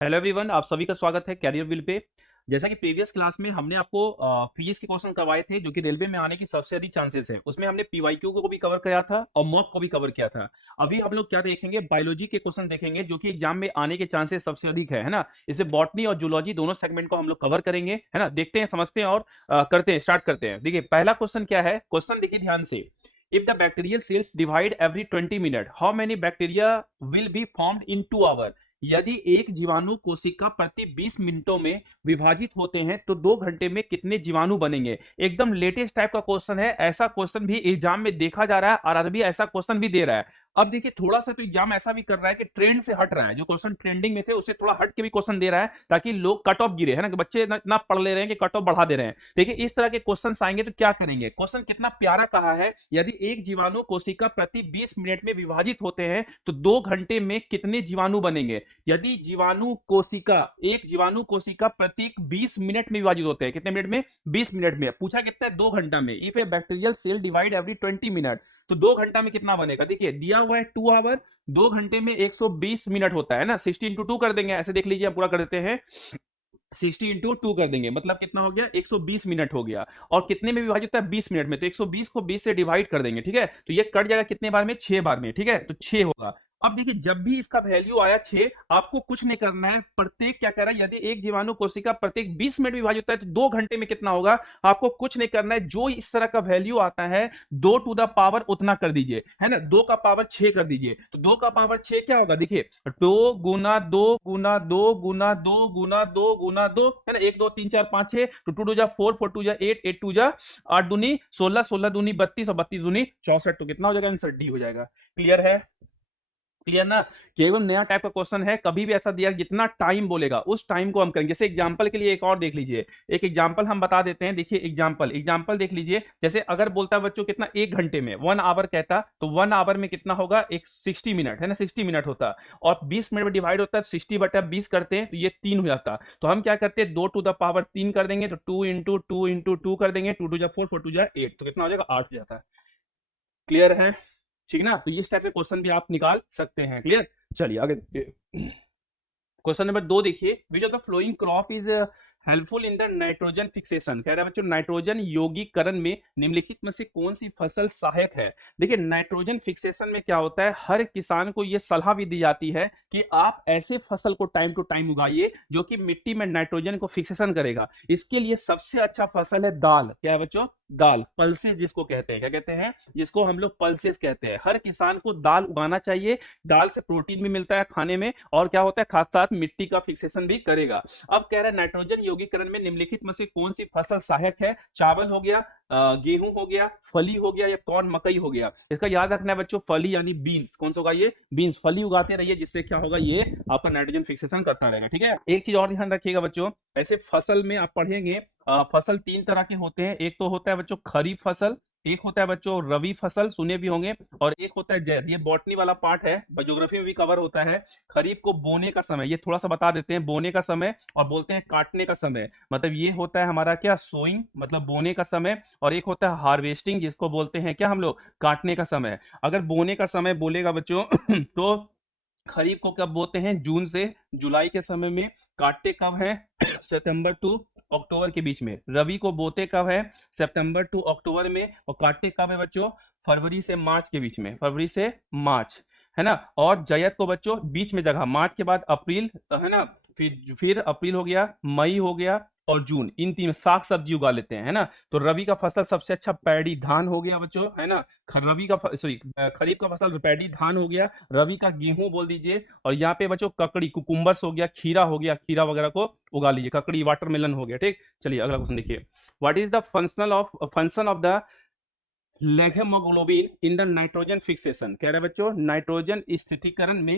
Hello everyone, आप सभी का स्वागत है कैरियर व्हील पे। जैसा कि प्रीवियस क्लास में हमने आपको फिजिक्स के क्वेश्चन करवाए थे जो कि रेलवे में आने की सबसे अधिक चांसेस है। उसमें हमने पीवाईक्यू को भी कवर किया था और मॉक को भी कवर किया था। अभी हम लोग क्या देखेंगे, बायोलॉजी के क्वेश्चन देखेंगे जो कि एग्जाम में आने के चांसेस सबसे अधिक है ना। इसमें बॉटनी और जूलॉजी दोनों सेगमेंट को हम लोग कवर करेंगे, है ना। देखते हैं, समझते हैं और करते हैं, स्टार्ट करते हैं। देखिए पहला क्वेश्चन क्या है, क्वेश्चन देखिए ध्यान से। If the bacterial cells divide every 20 minutes, how many bacteria will be formed in 2 hours? यदि एक जीवाणु कोशिका प्रति 20 मिनटों में विभाजित होते हैं तो 2 घंटे में कितने जीवाणु बनेंगे। एकदम लेटेस्ट टाइप का क्वेश्चन है। ऐसा क्वेश्चन भी एग्जाम में देखा जा रहा है और आरबी ऐसा क्वेश्चन भी दे रहा है। अब देखिए थोड़ा सा तो एग्जाम ऐसा भी कर रहा है कि ट्रेंड से हट रहा है, जो क्वेश्चन ट्रेंडिंग में थे उससे थोड़ा हट के भी क्वेश्चन दे रहा है ताकि लोग कट ऑफ गिरे, है ना, कि बच्चे इतना पढ़ ले रहे हैं कि कट ऑफ बढ़ा दे रहे हैं। देखिए इस तरह के क्वेश्चन आएंगे तो क्या करेंगे। क्वेश्चन कितना प्यारा कहा है, यदि एक जीवाणु कोशिका प्रति 20 मिनट में विभाजित होते हैं तो 2 घंटे में कितने जीवाणु बनेंगे। यदि जीवाणु कोशिका, एक जीवाणु कोशिका प्रत्येक 20 मिनट में विभाजित होते हैं, कितने मिनट में, 20 मिनट में। पूछा कितना है, 2 घंटा में। If a bacterial cell divide every 20 minute, तो 2 घंटा में कितना बनेगा। देखिए दिया हुआ है 2 आवर, 2 घंटे में 120 मिनट होता है ना। 60 इंटू 2 कर देंगे, ऐसे देख लीजिए, पूरा कर देते हैं। 60 इंटू 2 कर देंगे, मतलब कितना हो गया, 120 मिनट हो गया। और कितने में विभाजित होता है, 20 मिनट में। तो 120 को 20 से डिवाइड कर देंगे, ठीक है। तो ये कट जाएगा कितने बार में, 6 बार में, ठीक है। तो 6 होगा। अब देखिए जब भी इसका वैल्यू आया 6, आपको कुछ नहीं करना है। प्रत्येक क्या कह रहा है, यदि एक जीवाणु कोशिका प्रत्येक 20 मिनट में विभाजित होता है तो 2 घंटे में कितना होगा। आपको कुछ नहीं करना है। जो इस तरह का वैल्यू आता है 2 टू द पावर उतना कर दीजिए, है ना। 2 का पावर 6 कर दीजिए। तो 2 का पावर 6 क्या होगा, देखिए 2 गुना 2 गुना 2 गुना 2 गुना 2 गुना 2, है ना। 1 2 3 4 5 6, तो 2 2 जा 4, 4 2 जा 8, 8 2 जा 8 दूनी 16, 16 दूनी 32 और 32 दूनी 64। तो कितना हो जाएगा, आंसर डी हो जाएगा। क्लियर है, क्लियर ना। कि एकदम नया टाइप का क्वेश्चन है, कभी भी ऐसा दिया जितना टाइम बोलेगा उस टाइम को हम करेंगे। जैसे एग्जांपल के लिए एक और देख लीजिए, एक एग्जांपल हम बता देते हैं। देखिए एग्जांपल, एग्जांपल देख लीजिए। जैसे अगर बोलता है बच्चों कितना, 1 घंटे में 1 आवर कहता, तो 1 आवर में कितना होगा, एक 60 मिनट, है ना, 60 मिनट होता। और 20 मिनट में डिवाइड होता है तो 60/20 करते हैं तो ये 3 हो जाता। तो हम क्या करते हैं, 2 टू द पावर 3 कर देंगे, तो 2 इंटू 2 इंटू 2 कर देंगे। 2 2 जा 4, 4 2 जा 8, तो कितना हो जाएगा, 8 हो जाता है। क्लियर है, ठीक ना। तो इस टाइप के क्वेश्चन भी आप निकाल सकते हैं। क्लियर, चलिए आगे देखिए। क्वेश्चन नंबर 2 देखिए, विच of the flowing crop is helpful in the nitrogen fixation. कह रहा है बच्चों नाइट्रोजन यौगिकरण में निम्नलिखित में से कौन सी फसल सहायक है। देखिए नाइट्रोजन फिक्सेशन में क्या होता है, हर किसान को यह सलाह भी दी जाती है कि आप ऐसे फसल को टाइम टू टाइम उगाइए जो कि मिट्टी में नाइट्रोजन को फिक्सेशन करेगा। इसके लिए सबसे अच्छा फसल है दाल। क्या है बच्चों, दाल, पल्सेस जिसको कहते हैं। क्या कहते हैं, जिसको हम लोग पल्सेस कहते हैं। हर किसान को दाल उगाना चाहिए। दाल से प्रोटीन भी मिलता है खाने में, और क्या होता है, साथ साथ मिट्टी का फिक्सेशन भी करेगा। अब कह रहा है नाइट्रोजन यौगिकरण में निम्नलिखित में से कौन सी फसल सहायक है। चावल हो गया, गेहूं हो गया, फली हो गया, या कौन, मकई हो गया। इसका याद रखना है बच्चों, फली यानी बीन्स। कौन सा होगा ये, बीन्स। फली उगाते रहिए, जिससे क्या होगा, ये आपका नाइट्रोजन फिक्सेशन करता रहेगा, ठीक है। एक चीज और ध्यान रखिएगा बच्चों, ऐसे फसल में आप पढ़ेंगे, फसल 3 तरह के होते हैं। एक तो होता है बच्चों खरीफ फसल, एक होता है बच्चों रवि फसल, सुने भी होंगे, और एक होता है जैद। ये बॉटनी वाला पार्ट है, ज्योग्राफी में भी कवर होता है। खरीफ को बोने का समय, ये थोड़ा सा बता देते हैं, बोने का समय, और बोलते हैं काटने का समय। मतलब ये होता है हमारा क्या, सोइंग, मतलब बोने का समय। और एक होता है हार्वेस्टिंग, जिसको बोलते हैं क्या हम लोग, काटने का समय। अगर बोने का समय बोलेगा बच्चों तो खरीफ को कब बोते हैं, जून से जुलाई के समय में। काटते कब है, सितंबर टू अक्टूबर के बीच में। रवि को बोते कब है, सितंबर टू अक्टूबर में। और काटते कब है बच्चों, फरवरी से मार्च के बीच में, फरवरी से मार्च, है ना। और जयत को बच्चों बीच में जगह, मार्च के बाद अप्रैल, है ना। फिर अप्रैल हो गया, मई हो गया, और जून। इन 3 साग सब्जी उगा लेते हैं, है ना। तो रवि का फसल सबसे अच्छा पैडी धान हो गया बच्चों, है ना। रवि का सॉरी, खरीफ का फसल पैडी धान हो गया। रवि का गेहूं बोल दीजिए। और यहाँ पे बच्चों ककड़ी, कुकुम्बर्स हो गया, खीरा हो गया, खीरा वगैरह को उगा लीजिए। ककड़ी, वाटरमेलन हो गया, ठीक। चलिए अगला क्वेश्चन देखिए, what is the function of the leghaemoglobin in the nitrogen fixation. कह रहे हैं बच्चों नाइट्रोजन स्थिरीकरण में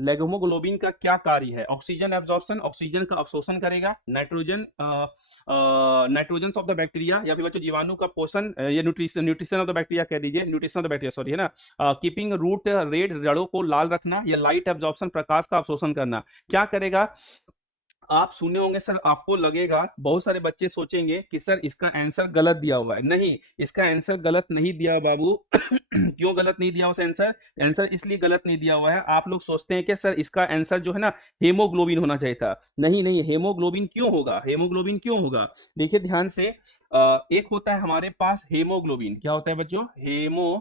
लेगेमोग्लोबिन का क्या कार्य है। ऑक्सीजन एब्जॉर्प्शन, ऑक्सीजन का अवशोषण करेगा। Nitrogen nitrogen of the bacteria, या फिर बच्चों जीवाणु का पोषण, ये न्यूट्रिशन ऑफ द बैक्टीरिया कह दीजिए, nutrition of the bacteria, sorry, है ना। कीपिंग रूट रेड, जड़ों को लाल रखना। या लाइट एब्जॉर्प्शन, प्रकाश का अवशोषण करना। क्या करेगा, आप सुने होंगे सर, आपको लगेगा, बहुत सारे बच्चे सोचेंगे कि सर इसका आंसर गलत दिया हुआ है। नहीं, इसका आंसर गलत नहीं दिया बाबू। क्यों गलत नहीं दिया हुआ आंसर? आंसर इसलिए गलत नहीं दिया हुआ है, आप लोग सोचते हैं कि सर इसका आंसर जो है ना हेमोग्लोबिन होना चाहिए था। नहीं नहीं, हेमोग्लोबिन क्यों होगा? हेमोग्लोबिन क्यों होगा? देखिए ध्यान से, एक होता है हमारे पास हेमोग्लोबिन। क्या होता है बच्चों?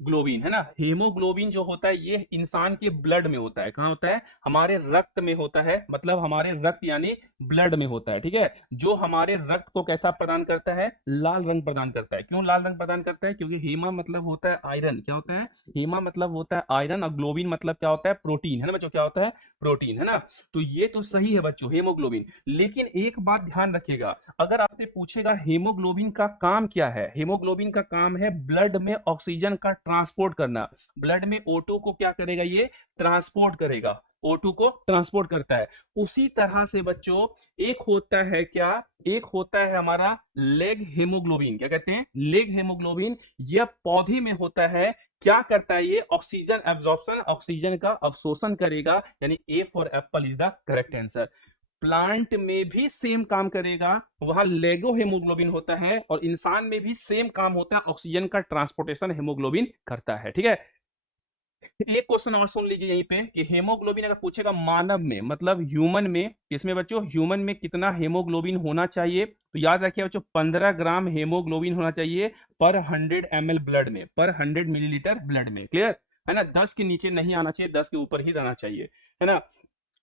ग्लोबिन, है ना। हीमोग्लोबिन जो होता है ये इंसान के ब्लड में होता है। कहाँ होता है? हमारे रक्त में होता है, मतलब हमारे रक्त यानी ब्लड में होता है, ठीक है। जो हमारे रक्त को कैसा प्रदान करता है? लाल रंग प्रदान करता है। क्यों लाल रंग प्रदान करता है? क्योंकि हीमा मतलब होता है आयरन। क्या होता है? हीमा मतलब होता है आयरन, और ग्लोबिन मतलब क्या होता है? प्रोटीन, है ना बच्चों। क्या होता है? प्रोटीन, है ना। तो ये तो सही है बच्चों, हेमोग्लोबिन। लेकिन एक बात ध्यान रखिएगा, अगर आपसे पूछेगा हेमोग्लोबिन का काम क्या है? हेमोग्लोबिन का काम है ब्लड में ऑक्सीजन का ट्रांसपोर्ट करना। ब्लड में O2 को क्या करेगा? ये ट्रांसपोर्ट करेगा, O2 को ट्रांसपोर्ट करता है। उसी तरह से बच्चों एक होता है क्या? एक होता है हमारा लेग हेमोग्लोबिन। क्या कहते हैं? Leg haemoglobin. यह पौधे में होता है। क्या करता है ये? ऑक्सीजन एब्जॉर्प्शन, ऑक्सीजन का अवशोषण करेगा, यानी A for Apple is the correct answer. Plant में भी सेम काम करेगा, वहां लेगो हेमोग्लोबिन होता है, और इंसान में भी सेम काम होता है, ऑक्सीजन का ट्रांसपोर्टेशन हेमोग्लोबिन करता है, ठीक है। एक क्वेश्चन और सुन लीजिए यहीं पे कि हेमोग्लोबिन अगर पूछेगा मानव में, मतलब ह्यूमन में, किसमें बच्चों? ह्यूमन में कितना हेमोग्लोबिन होना चाहिए? तो याद रखिए बच्चों, 15 ग्राम हेमोग्लोबिन होना चाहिए पर 100 ml ब्लड में, पर 100 मिलीलीटर ब्लड में। क्लियर है ना? 10 के नीचे नहीं आना चाहिए, 10 के ऊपर ही रहना चाहिए, है ना।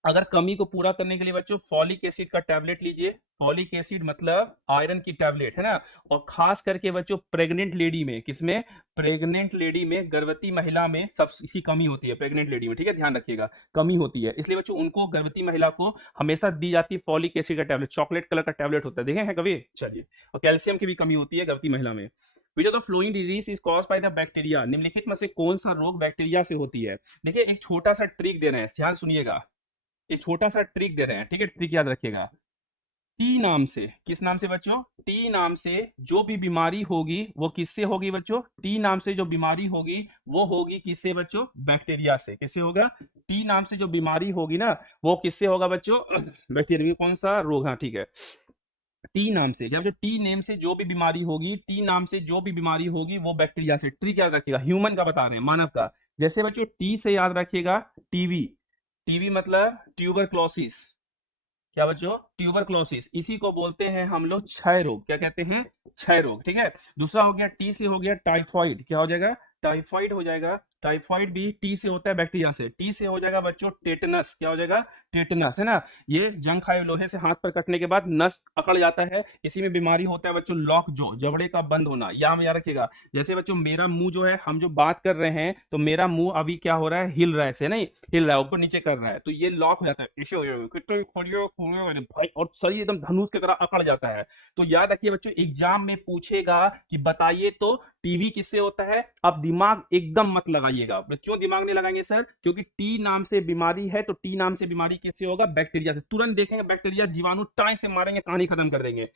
अगर कमी को पूरा करने के लिए बच्चों फॉलिक एसिड का टैबलेट लीजिए। फॉलिक एसिड मतलब आयरन की टैबलेट, है ना। और खास करके बच्चों प्रेग्नेंट लेडी में, किसमें? प्रेग्नेंट लेडी में, गर्भवती महिला में सब इसकी कमी होती है, प्रेग्नेंट लेडी में, ठीक है, ध्यान रखिएगा, कमी होती है। इसलिए बच्चों उनको, गर्भवती महिला को हमेशा दी जाती है फॉलिक एसिड का टैबलेट। चॉकलेट कलर का टैबलेट होता है, देखे हैं कभी? चलिए। और कैल्शियम की भी कमी होती है गर्भवती महिला में। विच of the flowing disease is caused by the bacteria? निम्नलिखित में से कौन सा रोग बैक्टीरिया से होती है? देखिए एक छोटा सा ट्रिक दे रहे हैं, ध्यान सुनिएगा। एक छोटा सा ट्रिक दे रहे हैं, ठीक है, ट्रिक याद रखिएगा। टी नाम से, किस नाम से बच्चों? टी नाम से जो भी बीमारी होगी वो किससे होगी बच्चों? टी नाम से जो बीमारी होगी वो होगी किससे बच्चों? बैक्टीरिया से। किससे होगा? टी नाम से जो बीमारी होगी ना वो किससे होगा बच्चों? बैक्टीरिया। कौन सा रोग? हाँ ठीक है, टी नाम से। जब टी नेम से जो भी बीमारी होगी, टी नाम से जो भी बीमारी होगी वो बैक्टीरिया से। ट्रिक याद रखिएगा, ह्यूमन का बता रहे हैं, मानव का। जैसे बच्चों टी से याद रखिएगा टीवी। टीवी मतलब ट्यूबरक्लोसिस। क्या बच्चों? ट्यूबरक्लोसिस। इसी को बोलते हैं हम लोग क्षय रोग। क्या कहते हैं? क्षय रोग, ठीक है। दूसरा हो गया, टी से हो गया टाइफॉइड। क्या हो जाएगा? टाइफॉइड हो जाएगा। टाइफॉइड भी टी से होता है, बैक्टीरिया से। टी से हो जाएगा बच्चों टेटनस। क्या हो जाएगा? टेटनस, है ना। ये जंग खाए लोहे से हाथ पर कटने के बाद नस अकड़ जाता है, इसी में बीमारी होता है बच्चों लॉक जो, जबड़े का बंद होना। याद रखिएगा। जैसे बच्चों मेरा मुंह जो है, हम जो बात कर रहे हैं तो मेरा मुंह अभी क्या हो रहा है? हिल रहा है, ऐसे नहीं हिल रहा है, ऊपर नीचे कर रहा है, तो ये लॉक हो जाता है, इसे हो जाएगा कितने खड़ियो खुले भाई, और शरीर एकदम धनुष की तरह अकड़ जाता है। तो याद रखिए बच्चों, एग्जाम में पूछेगा कि बताइए तो टीबी किससे होता है। अब दिमाग एकदम मत लगाइएगा। क्यों दिमाग नहीं लगाएंगे सर? क्योंकि टी नाम से बीमारी है, तो टी नाम से बीमारी किससे होगा? बैक्टीरिया से। तुरंत देखेंगे बैक्टीरिया जीवाणु टाई से मारेंगे, कहानी खत्म कर देंगे।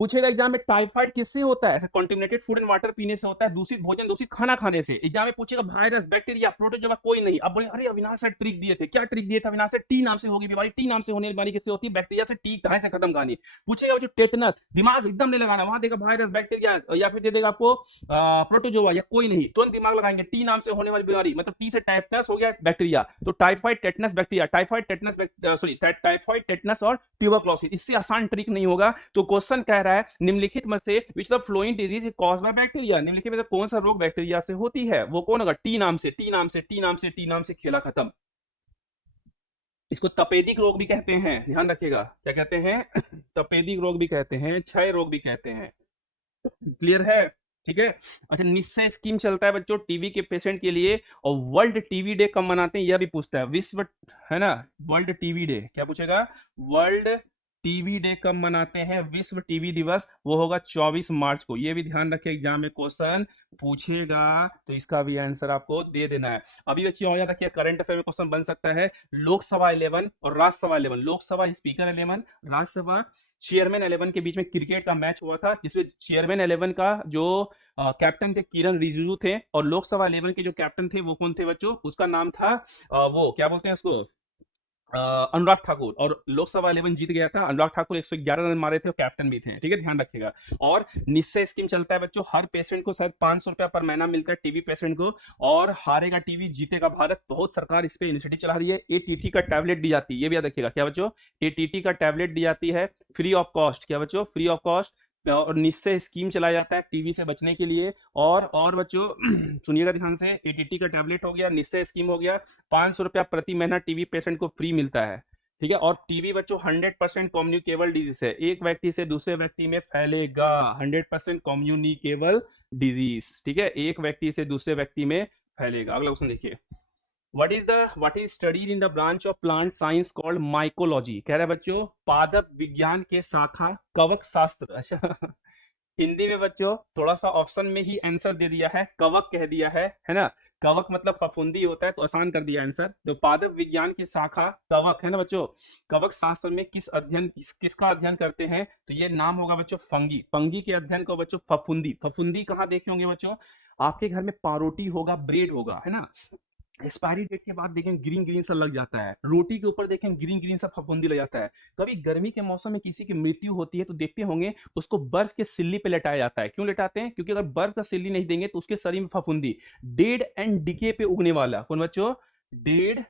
पूछेगा एग्जाम में टाइफाइड किससे होता है? कॉन्टेमिनेटेड फूड एंड वाटर पीने से होता है, दूषित भोजन दूषित खाना खाने से। एग्जाम में पूछेगा वायरस, बैक्टीरिया, प्रोटोजोआ, कोई नहीं। अब बोले अरे अविनाश सर ट्रिक दिए थे, क्या ट्रिक दिए थे अविनाश सर? टी नाम से होगी बीमारी। टी नाम से होने वाली बीमारी किससे होती है? बैक्टीरिया से। टी कहां से खत्म कहानी। पूछेगा जो टेटनस, दिमाग एकदम नहीं लगाना, वहां देगा वायरस, बैक्टीरिया, या फिर दे देगा आपको प्रोटोजोआ, या कोई नहीं, तुरंत दिमाग लगाएंगे। टी नाम से होने वाली बीमारी, मतलब टी से टाइफनस हो गया बैक्टीरिया, तो typhoid, tetanus, bacteria. Typhoid, tetanus, sorry typhoid, tetanus और ट्यूबरक्लोसिस। इससे आसान ट्रिक नहीं होगा। तो क्वेश्चन कह रहा है निम्नलिखित में से which the flowing disease is caused by bacteria? निम्नलिखित में से कौन सा रोग बैक्टीरिया से होती है? वो कौन होगा? टी नाम से, टी नाम से, टी नाम से, टी नाम से, खेला खत्म। इसको तपेदिक रोग भी कहते हैं, ध्यान रखिएगा। क्या कहते हैं? तपेदिक रोग भी कहते हैं, क्षय रोग भी कहते हैं। क्लियर है? ठीक है। अच्छा, निश्चय स्कीम चलता है बच्चों टीबी के पेशेंट के लिए, और वर्ल्ड टीबी डे कब मनाते हैं यह भी पूछता है। विश्व, है ना, वर्ल्ड टीबी डे। क्या पूछेगा? वर्ल्ड टीबी डे कब मनाते हैं? विश्व टीबी दिवस, वो होगा 24 मार्च को। ये भी ध्यान रखें, एग्जाम में क्वेश्चन पूछेगा तो इसका भी आंसर आपको दे देना है। अभी बच्चे और याद रखिए, करंट अफेयर में क्वेश्चन बन सकता है लोकसभा 11 और राज्यसभा 11। लोकसभा स्पीकर 11, राज्यसभा चेयरमैन 11 के बीच में क्रिकेट का मैच हुआ था, जिसमें चेयरमैन 11 का जो कैप्टन थे किरण रिजिजू थे, और लोकसभा 11 के जो कैप्टन थे वो कौन थे बच्चों? उसका नाम था वो क्या बोलते हैं उसको, अनुराग ठाकुर, और लोकसभा 11 जीत गया था। अनुराग ठाकुर 111 रन मारे थे और कैप्टन भी थे, ठीक है, ध्यान रखिएगा। और निश्चय स्कीम चलता है बच्चों, हर पेशेंट को शायद 500 रुपया पर महीना मिलता है टीबी पेशेंट को। और हारेगा टीबी जीतेगा भारत, बहुत सरकार इस पे इनिशिएटिव चला रही है। एटीटी का टैबलेट दी जाती है, ये भी याद रखिएगा क्या बच्चों, एटीटी का टैबलेट दी जाती है फ्री ऑफ कॉस्ट, क्या बच्चों, फ्री ऑफ कॉस्ट। और निश्चय स्कीम चलाया जाता है टीबी से बचने के लिए। और बच्चों सुनिएगा ध्यान से, एटीटी का टैबलेट हो गया, निश्चय स्कीम हो गया, 500 रुपया प्रति महीना टीबी पेशेंट को फ्री मिलता है, ठीक है। और टीबी बच्चों 100% कम्युनिकेबल डिजीज है, एक व्यक्ति से दूसरे व्यक्ति में फैलेगा, 100% कम्युनिकेबल डिजीज, ठीक है, एक व्यक्ति से दूसरे व्यक्ति में फैलेगा। अगला क्वेश्चन देखिए, what is studied in the branch of plant science called mycology? कह रहा है बच्चों पादप विज्ञान के शाखा कवक शास्त्र। अच्छा हिंदी में बच्चों थोड़ा सा ऑप्शन में ही आंसर दे दिया है, कवक कह दिया है ना। कवक मतलब फफूंदी होता है, तो आसान कर दिया आंसर। तो पादप विज्ञान की शाखा कवक है ना बच्चों। कवक शास्त्र में किसका अध्ययन करते हैं, तो ये नाम होगा बच्चों फंगी। फंगी के अध्ययन को बच्चों फफूंदी। फफूंदी कहाँ देखे होंगे बच्चों, आपके घर में पारोटी होगा, ब्रेड होगा, है ना, एक्सपायरी डेट के बाद देखें ग्रीन ग्रीन सा लग जाता है, रोटी के ऊपर देखें ग्रीन ग्रीन सा फफूंदी लग जाता है। कभी गर्मी के मौसम में किसी की मृत्यु होती है तो देखते होंगे उसको बर्फ के सिल्ली पे लेटाया जाता है। क्यों लेटाते हैं, क्योंकि अगर बर्फ का सिल्ली नहीं देंगे तो उसके शरीर में फफूंदी। डेड एंड डीके पे उगने वाला कौन बच्चों, डेड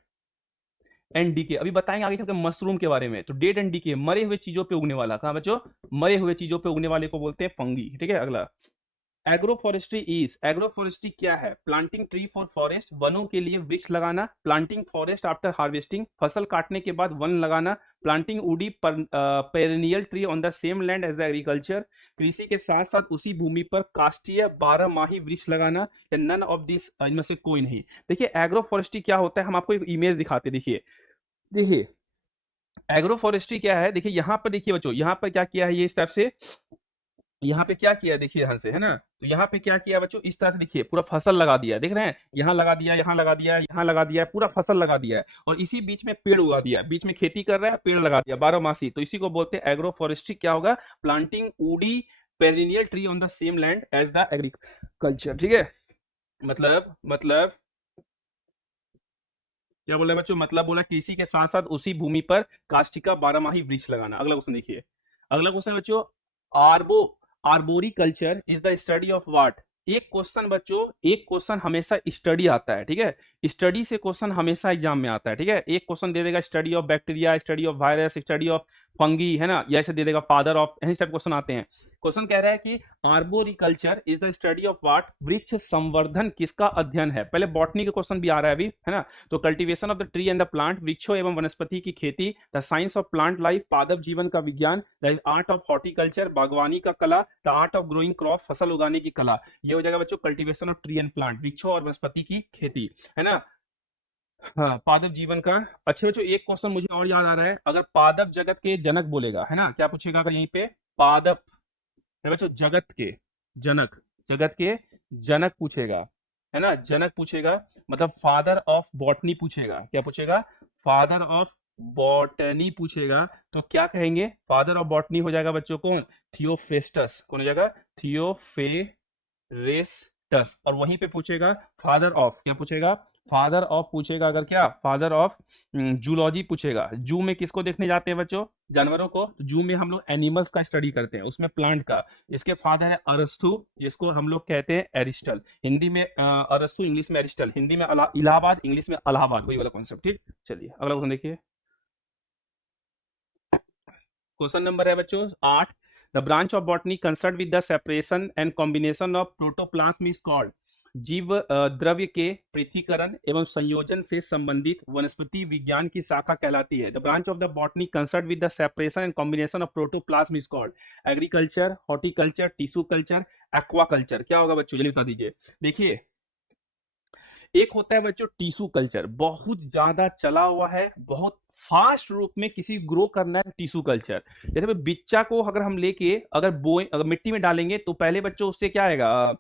एंड डीके, अभी बताएंगे आगे चलकर मशरूम के बारे में। तो डेड एंड डीके, मरे हुए चीजों पे उगने वाला, कहा बच्चों, मरे हुए चीजों पे उगने वाले को बोलते हैं फंगी, ठीक है। अगला एग्रोफॉरेस्ट्री क्या है, प्लांटिंग ट्री फॉर फॉरेस्ट, वनों के लिए वृक्ष लगाना, प्लांटिंग फॉरेस्ट आफ्टर हार्वेस्टिंग, फसल काटने के बाद वन लगाना, planting woody perennial tree on the same land as the agriculture, कृषि के साथ साथ उसी भूमि पर काष्ठीय 12 माही वृक्ष लगाना, या नन ऑफ दिस, इनमें से कोई नहीं। देखिए एग्रोफॉरेस्ट्री क्या होता है, हम आपको एक इमेज दिखाते, देखिए देखिए एग्रोफॉरेस्ट्री क्या है। देखिए यहाँ पर देखिए बच्चों, यहाँ पर क्या किया है ये इस टाइप से, यहाँ पे क्या किया देखिए ध्यान से, है ना। तो यहाँ पे क्या किया बच्चों, इस तरह से देखिए पूरा फसल लगा दिया, देख रहे हैं, यहाँ लगा दिया, यहाँ लगा दिया, यहाँ लगा दिया, पूरा फसल लगा दिया है। और इसी बीच में पेड़ उगा दिया, बीच में खेती कर रहा है, पेड़ लगा दिया 12 मासी। तो इसी को बोलते हैं एग्रो फॉरेस्ट्री। क्या होगा, planting woody perennial tree on the same land as the agriculture, ठीक है। मतलब क्या बोला बच्चों, मतलब बोला कृषि के साथ साथ उसी भूमि पर काष्ठिका 12 माही वृक्ष लगाना। अगला क्वेश्चन देखिए, अगला क्वेश्चन बच्चों, arbo arboriculture is the study of what. एक क्वेश्चन बच्चों, एक क्वेश्चन हमेशा स्टडी आता है, ठीक है, स्टडी से क्वेश्चन हमेशा एग्जाम में आता है, ठीक है। एक क्वेश्चन दे देगा study of bacteria, study of virus, study of fungi, है ना, या ऐसे दे देगा फादर ऑफ, ऐसे टाइप क्वेश्चन आते हैं। क्वेश्चन कह रहा है कि arboriculture is the study of what, वृक्ष संवर्धन किसका अध्ययन है। पहले बॉटनी का क्वेश्चन भी आ रहा है अभी, है ना। तो cultivation of the tree and the plant, वृक्षों एवं वनस्पति की खेती, the science of plant life, पादप जीवन का विज्ञान, द आर्ट ऑफ हॉर्टिकल्चर, बागवानी का कला, the art of growing crop, फसल उगाने की कला। ये हो जाएगा बच्चों cultivation of tree and plant, वृक्षों और वनस्पति की खेती, है ना। हाँ, पादप जीवन का। अच्छे बच्चों एक क्वेश्चन मुझे और याद आ रहा है, अगर पादप जगत के जनक बोलेगा, है ना, क्या पूछेगा अगर यहीं पे पादप है बच्चों, जगत के जनक, जगत के जनक पूछेगा, है ना, जनक पूछेगा, मतलब फादर ऑफ बॉटनी पूछेगा। क्या पूछेगा, फादर ऑफ बॉटनी पूछेगा। तो क्या कहेंगे, फादर ऑफ बॉटनी हो जाएगा बच्चों कौन, थियोफ्रेस्टस। कौन हो जाएगा, थियोफेरेस्टस। और वहीं पे पूछेगा फादर ऑफ, क्या पूछेगा, फादर ऑफ पूछेगा, अगर क्या फादर ऑफ जूलॉजी पूछेगा। जू में किसको देखने जाते हैं बच्चों, जानवरों को। जू में हम लोग एनिमल्स का स्टडी करते हैं, उसमें प्लांट का। इसके फादर है अरस्तु, जिसको हम लोग कहते हैं एरिस्टल, हिंदी में अरस्तु, इंग्लिश में एरिस्टल, हिंदी में इलाहाबाद, इंग्लिश में अलाहाबाद, वही वाला कॉन्सेप्ट, ठीक। चलिए अगला क्वेश्चन देखिए, क्वेश्चन नंबर है बच्चों 8, the branch of botany concern with the separation and combination of protoplasm is called. जीव द्रव्य के पृथक्करण एवं संयोजन से संबंधित वनस्पति विज्ञान की शाखा कहलाती है। The branch of the botany concern with the separation and combination of protoplasm is called agriculture, horticulture, tissue culture, aquaculture. क्या होगा बच्चों, जल्दी बता दीजिए। देखिए एक होता है बच्चों टिश्यू कल्चर, बहुत ज्यादा चला हुआ है, बहुत फास्ट रूप में किसी ग्रो करना है टिश्यू कल्चर। जैसे बिच्चा को अगर हम लेके अगर अगर मिट्टी में डालेंगे तो पहले बच्चों उससे क्या आएगा,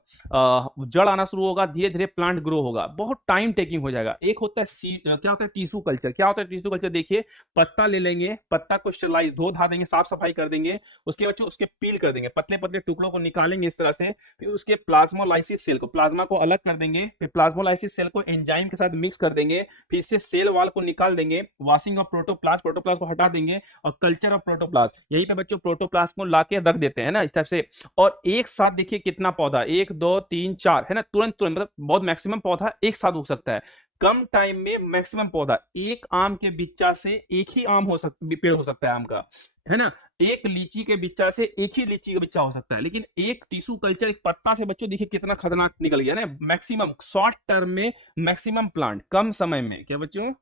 जड़ आना शुरू होगा, धीरे धीरे प्लांट ग्रो होगा, बहुत टाइम टेकिंग हो जाएगा। एक होता है क्या होता है टिश्यू कल्चर। क्या होता है टिश्यू कल्चर, देखिए पत्ता ले लेंगे, पत्ता को स्टरलाइज धो धा देंगे, साफ सफाई कर देंगे, उसके बच्चों उसके पील कर देंगे, पतले पतले टुकड़ों को निकालेंगे इस तरह से, फिर उसके प्लाज्मोलाइसिस सेल को, प्लाज्मा को अलग कर देंगे, फिर प्लाज्मोलाइसिस सेल को एंजाइम के साथ मिक्स कर देंगे, फिर इससे सेल वाल को निकाल देंगे, वॉशिंग ऑफ प्रोटोप्लास्ट, प्रोटोप्लास्ट को हटा देंगे और कल्चर ऑफ प्रोटोप्लास्ट, यहीं पे बच्चों प्रोटोप्लास्ट को लाके रख देते हैं ना इस टाइप से। और एक साथ देखिए कितना पौधा, 1 2 3 4 है ना, तुरंत तुरंत, मतलब बहुत मैक्सिमम पौधा एक साथ उग सकता है कम टाइम में। मैक्सिमम पौधा, एक आम के बिच्चा से एक ही आम हो सकता, पेड़ हो सकता है आम का, है ना। एक लीची के बिच्चा से एक ही लीची का बिच्चा हो सकता है, लेकिन एक टिश्यू कल्चर, एक पत्ता से बच्चों देखिए कितना खतरनाक निकल गया ना। मैक्सिमम शॉर्ट टर्म में मैक्सिमम प्लांट, कम समय में, क्या बच्चों,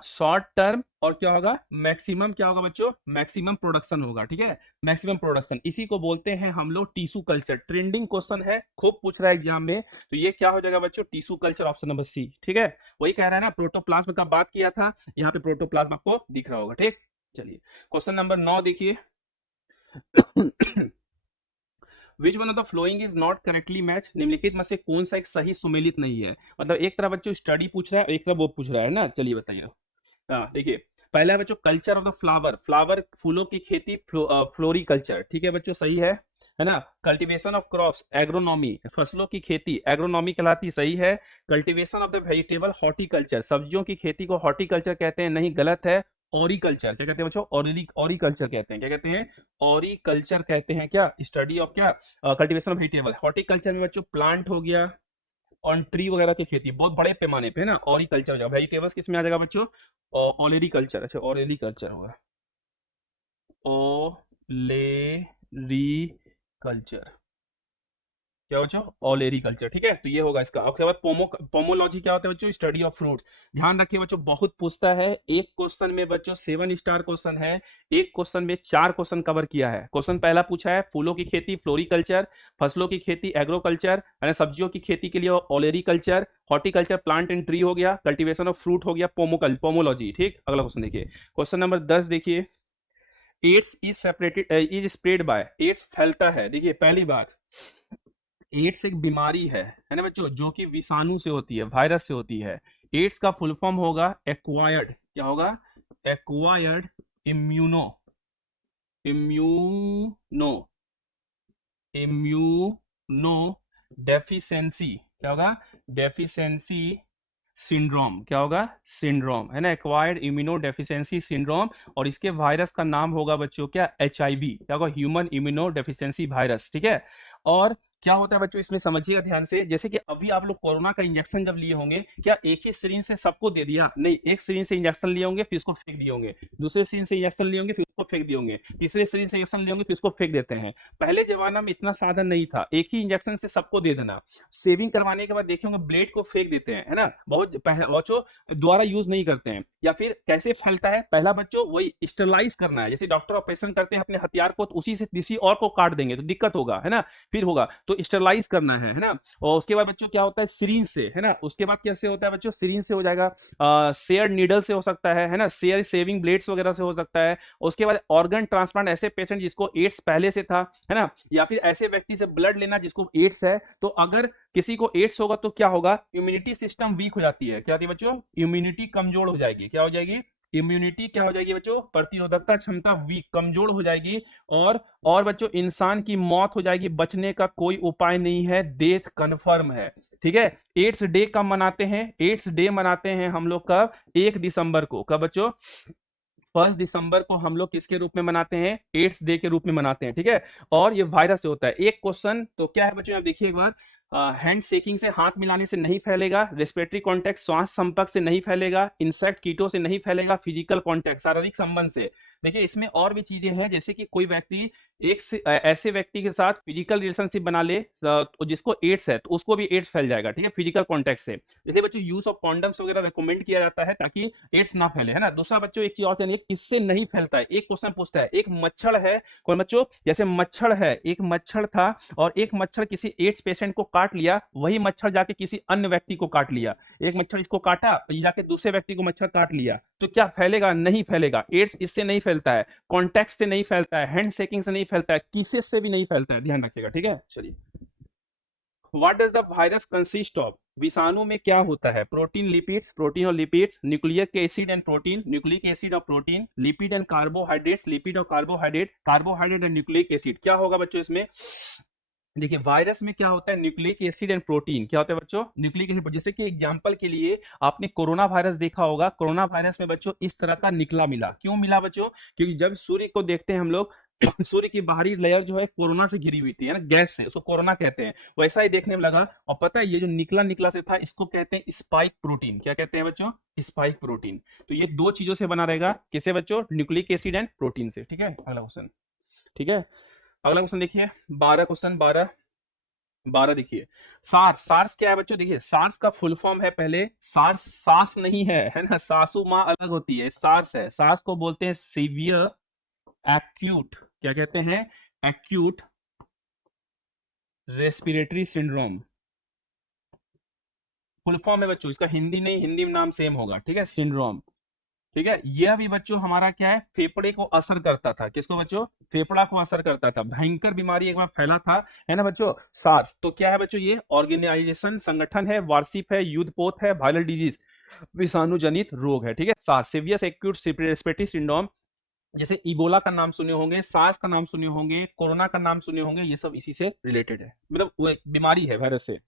शॉर्ट टर्म, और क्या होगा मैक्सिमम, क्या होगा बच्चों, मैक्सिमम प्रोडक्शन होगा, ठीक है, मैक्सिमम प्रोडक्शन, इसी को बोलते हैं हम लोग टिश्यू कल्चर। ट्रेंडिंग क्वेश्चन है, खूब पूछ रहा है एग्जाम में, तो ये क्या हो जाएगा बच्चों, tissue culture, option number C, ठीक है। वही कह रहा है ना, प्रोटोप्लाज्म का बात किया था, यहाँ पे प्रोटोप्लाज्म आपको दिख रहा होगा, ठीक। चलिए क्वेश्चन नंबर 9 देखिए। Which one of the following is not correctly match, निम्नलिखित में से कौन सा एक सही सुमेलित नहीं है। मतलब एक तरह बच्चों स्टडी पूछ रहा है, एक तरह वो पूछ रहा है ना। चलिए बताइए। हाँ देखिए, पहला है बच्चों culture of the flower, flower फूलों की खेती, फ्लोरिकल्चर, ठीक है बच्चों, सही है ना। कल्टीवेशन ऑफ क्रॉप्स, एग्रोनॉमी, फसलों की खेती एग्रोनॉमी कहलाती, सही है। Cultivation of the vegetable, horticulture, सब्जियों की खेती को हॉर्टिकल्चर कहते हैं, नहीं, गलत है। ऑरिकल्चर क्या कहते हैं बच्चों, ऑरिकल्चर कहते हैं, क्या कहते हैं, ऑरिकल्चर कहते हैं, क्या, स्टडी ऑफ क्या, कल्टीवेशन ऑफ वेजिटेबल। हॉर्टिकल्चर में बच्चों प्लांट हो गया, ऑन ट्री वगैरह की खेती बहुत बड़े पैमाने पे है ना, ऑरिकल्चर हो जाएगा। वेजिटेबल्स किस में आ जाएगा बच्चों, ऑलेरिकल्चर, अच्छा ऑलेरिकल्चर होगा, ओलेरिकल्चर, क्या बच्चों, ऑलेरिकल्चर, ठीक है। तो ये होगा इसका। उसके बाद पोमोलॉजी क्या होता है बच्चों, स्टडी ऑफ फ्रूट्स। ध्यान रखिए बच्चों, बहुत पूछता है, एक क्वेश्चन में बच्चों 7 स्टार क्वेश्चन है, एक क्वेश्चन में 4 क्वेश्चन कवर किया है। क्वेश्चन पहला पूछा है फूलों की खेती फ्लोरिकल्चर, फसलों की खेती एग्रोकल्चर, सब्जियों की खेती के लिए ऑलेरिकल्चर, हॉर्टिकल्चर प्लांट एंड ट्री हो गया, कल्टीवेशन ऑफ फ्रूट हो गया, पोमोलॉजी, ठीक। अगला क्वेश्चन देखिए, क्वेश्चन नंबर 10 देखिए। AIDS is separated, is spread by, AIDS फैलता है, देखिए पहली बात, एड्स एक बीमारी है ना बच्चों, जो कि विषाणु से होती है, वायरस से होती है। एड्स का फुल फॉर्म होगा एक्वायर्ड, क्या होगा, acquired immuno, immuno, immuno deficiency, क्या होगा, डेफिशिएंसी सिंड्रोम, क्या होगा, सिंड्रोम, है ना, एक्वायर्ड इम्यूनो डेफिशिएंसी सिंड्रोम। और इसके वायरस का नाम होगा बच्चों क्या, एचआईवी, क्या होगा, ह्यूमन इम्यूनो डेफिशिएंसी वायरस, ठीक है। और क्या होता है बच्चों, इसमें समझिएगा ध्यान से, जैसे कि अभी आप लोग कोरोना का इंजेक्शन जब लिए होंगे, क्या एक ही सिरिंज से सबको दे दिया, नहीं, एक सिरिंज से इंजेक्शन लिए होंगे फिर उसको फेंक दिए होंगे, दूसरे सिरिंज से इंजेक्शन लिए होंगे फिर उसको फेंक दिए होंगे, तीसरे सिरिंज से इंजेक्शन लिए होंगे फिर उसको फेंक देते हैं। पहले जमाना में इतना साधन नहीं था, एक ही इंजेक्शन से सबको दे देना। सेविंग करवाने के बाद देखे होंगे ब्लेड को फेंक देते हैं, है ना, बहुत बच्चों दोबारा यूज नहीं करते हैं। या फिर कैसे फैलता है, पहला बच्चों वही स्टरलाइज करना है, जैसे डॉक्टर ऑपरेशन करते हैं अपने हथियार को, तो उसी से किसी और को काट देंगे तो दिक्कत होगा, है ना, फिर होगा, तो स्टरलाइज करना है ना। और उसके बाद बच्चों क्या होता है, सिरिंज से, है ना। उसके बाद कैसे होता है बच्चों, सिरिंज से हो जाएगा, शेयर नीडल से हो सकता है ना, शेयर सेविंग ब्लेड्स वगैरह से हो सकता है। उसके बाद ऑर्गन ट्रांसप्लांट, ऐसे पेशेंट जिसको एड्स पहले से था, है ना, या फिर ऐसे व्यक्ति से ब्लड लेना जिसको एड्स है। तो अगर किसी को एड्स होगा तो क्या होगा, इम्यूनिटी सिस्टम वीक हो जाती है, क्या होती है बच्चों, इम्यूनिटी कमजोर हो जाएगी, क्या हो जाएगी, इम्यूनिटी क्या हो जाएगी बच्चों, प्रतिरोधकता क्षमता वीक, कमजोर हो जाएगी। और बच्चों इंसान की मौत हो जाएगी, बचने का कोई उपाय नहीं है, डेथ कंफर्म है, ठीक है। एड्स डे कब मनाते हैं, एड्स डे मनाते हैं हम लोग कब, 1 दिसंबर को, कब बच्चों, 1 दिसंबर को हम लोग किसके रूप में मनाते हैं, एड्स डे के रूप में मनाते हैं, ठीक है। और ये वायरस से होता है। एक क्वेश्चन तो क्या है बच्चों, आप देखिए एक बार, हैंड शेकिंग से, हाथ मिलाने से नहीं फैलेगा, रेस्पिरेटरी कांटेक्ट श्वास संपर्क से नहीं फैलेगा, इंसेक्ट कीटों से नहीं फैलेगा, फिजिकल कांटेक्ट शारीरिक संबंध से। देखिए इसमें और भी चीजें हैं, जैसे कि कोई व्यक्ति ऐसे व्यक्ति के साथ फिजिकल रिलेशनशिप बना ले जिसको एड्स है, तो उसको भी एड्स फैल जाएगा, ठीक है, फिजिकल कांटेक्ट से। इसलिए बच्चों यूज ऑफ कॉन्डम्स वगैरह रिकमेंड किया जाता है ताकि एड्स ना फैले, है ना। दूसरा बच्चों एक चीज और जानिए, किससे नहीं फैलता है। एक क्वेश्चन पूछता है, एक मच्छर है, कौन बच्चों, जैसे मच्छर है, एक मच्छर था और एक मच्छर किसी एड्स पेशेंट को काट लिया, वही मच्छर जाके किसी अन्य व्यक्ति को काट लिया, एक मच्छर इसको काटा जाके दूसरे व्यक्ति को मच्छर काट लिया, तो क्या फैलेगा, नहीं फैलेगा। एड्स इससे नहीं फैलता है, कॉन्टैक्ट से नहीं फैलता है, हैंड शेकिंग से नहीं फैलता है, किसेस से भी नहीं फैलता है, ध्यान रखिएगा, ठीक है। चलिए, what does the virus consist of, विषाणु में क्या होता है, प्रोटीन लिपिड्स, प्रोटीन और lipids, nucleic acid and protein, nucleic acid और protein, lipid and carbohydrates, lipid और carbohydrate, carbohydrate and nucleic acid. क्या होगा बच्चों इसमें, देखिए वायरस में क्या होता है, न्यूक्लिक एसिड एंड प्रोटीन। क्या होता है बच्चों, न्यूक्लिक एसिड। जैसे कि एग्जांपल के लिए आपने कोरोना वायरस देखा होगा, कोरोना वायरस में बच्चों इस तरह का निकला मिला। क्यों मिला बच्चों, क्योंकि जब सूर्य को देखते हैं हम लोग सूर्य की बाहरी लेयर जो है कोरोना से घिरी हुई थी, है ना, गैस से, उसको कोरोना कहते हैं। वैसा ही देखने में लगा, और पता है ये जो निकला निकला से था, इसको कहते हैं स्पाइक प्रोटीन। क्या कहते हैं बच्चों, स्पाइक प्रोटीन। तो ये दो चीजों से बना रहेगा, किससे बच्चों, न्यूक्लिक एसिड एंड प्रोटीन से। ठीक है, अगला क्वेश्चन। ठीक है, अगला क्वेश्चन देखिए, 12 क्वेश्चन, 12 देखिए। सार्स, सार्स क्या है बच्चों, देखिए सार्स का फुल फॉर्म है, पहले सार्स सांस नहीं है ना, सासू माँ अलग होती है, सार्स है। सार्स को बोलते हैं सीवियर एक्यूट, क्या कहते हैं, acute respiratory syndrome. Full form है बच्चों इसका, हिंदी नहीं, हिंदी में नाम सेम होगा। ठीक है, सिंड्रोम। ठीक है, यह भी बच्चों हमारा क्या है, फेफड़े को असर करता था। किसको बच्चों, फेफड़ा को असर करता था, भयंकर बीमारी एक बार फैला था, है ना बच्चों, सार्स। तो क्या है बच्चों, ये ऑर्गेनाइजेशन, संगठन है, वारशिप है, युद्धपोत है, वायरल डिजीज, विषाणु जनित रोग है। ठीक है, SARS, severe acute respiratory syndrome. जैसे इबोला का नाम सुने होंगे, सार्स का नाम सुने होंगे, कोरोना का नाम सुने होंगे, ये सब इसी से रिलेटेड है, मतलब वो एक बीमारी है, वायरस से,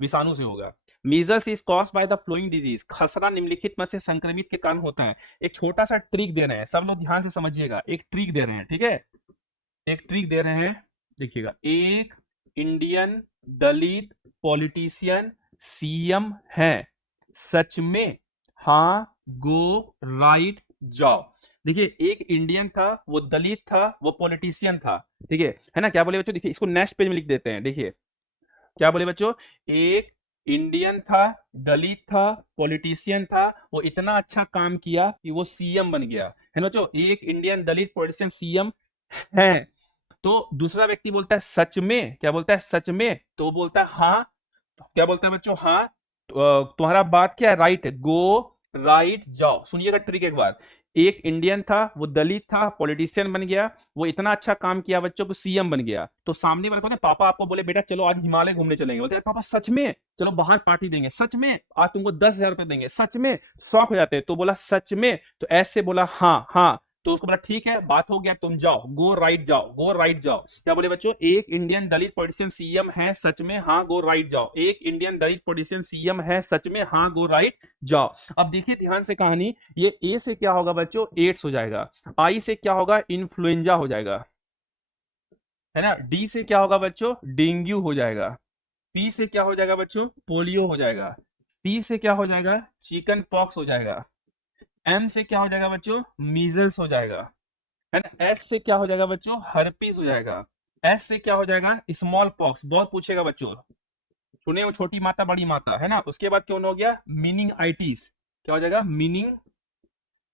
विषाणु से होगा। Measles is caused by the flowing disease, खसरा निम्नलिखित में से संक्रमित के कारण होता है। एक छोटा सा ट्रिक दे रहे हैं, सब लोग ध्यान से समझिएगा, एक ट्रिक दे रहे हैं। ठीक है, एक ट्रिक दे रहे हैं, देखिएगा। एक इंडियन दलित पॉलिटिशियन सीएम है, सच में, हाँ गो राइट जाओ। देखिए एक इंडियन था, वो दलित था, वो पॉलिटिशियन था। ठीक है ना, क्या बोले बच्चों, देखिए इसको नेक्स्ट पेज में लिख देते हैं। देखिए क्या बोले बच्चों, एक इंडियन था, दलित था, पॉलिटिशियन था, वो इतना अच्छा काम किया कि वो सीएम बन गया, है ना बच्चों। एक इंडियन दलित पॉलिटिशियन सीएम है। तो दूसरा व्यक्ति बोलता है सच में, क्या बोलता है, सच में। तो वो बोलता है हाँ, क्या बोलता है बच्चों, हाँ तुम्हारा बात क्या है, राइट है, गो राइट जाओ। सुनिएगा ट्रिक एक बार। एक इंडियन था, वो दलित था, पॉलिटिशियन बन गया, वो इतना अच्छा काम किया बच्चों को, सीएम बन गया। तो सामने वाले को ना, पापा आपको बोले बेटा चलो आज हिमालय घूमने चलेंगे, बोलते हैं पापा सच में, चलो बाहर पार्टी देंगे, सच में आज तुमको 10,000 रुपए देंगे, सच में। शौक हो जाते हैं, तो बोला सच में, तो ऐसे बोला हाँ हाँ, तो उसको बोला ठीक है बात हो गया, तुम जाओ, गो राइट जाओ, गो राइट जाओ। क्या बोले बच्चों, एक इंडियन दलित पॉलिटिशियन सीएम है, सच में, हाँ गो राइट जाओ। एक इंडियन दलित पॉलिटिशियन सीएम है, सच में, हाँ गो राइट जाओ। अब देखिए ध्यान से कहानी, ये ए से क्या होगा बच्चों, एड्स हो जाएगा। आई से क्या होगा, इन्फ्लुएंजा हो जाएगा, है ना। डी से क्या होगा बच्चों, डेंगू हो जाएगा। पी से क्या हो जाएगा बच्चों, पोलियो हो जाएगा। सी से क्या हो जाएगा, चिकन पॉक्स हो जाएगा। एम से क्या हो जाएगा बच्चों, मीजल्स हो जाएगा, है ना। एस से क्या हो जाएगा बच्चों, हर्पीज हो जाएगा। एस से क्या हो जाएगा, स्मॉल पॉक्स। बहुत पूछेगा बच्चों, सुने वो छोटी माता बड़ी माता, है ना। उसके बाद कौन हो गया, मीनिंग आइटिस। क्या हो जाएगा, मीनिंग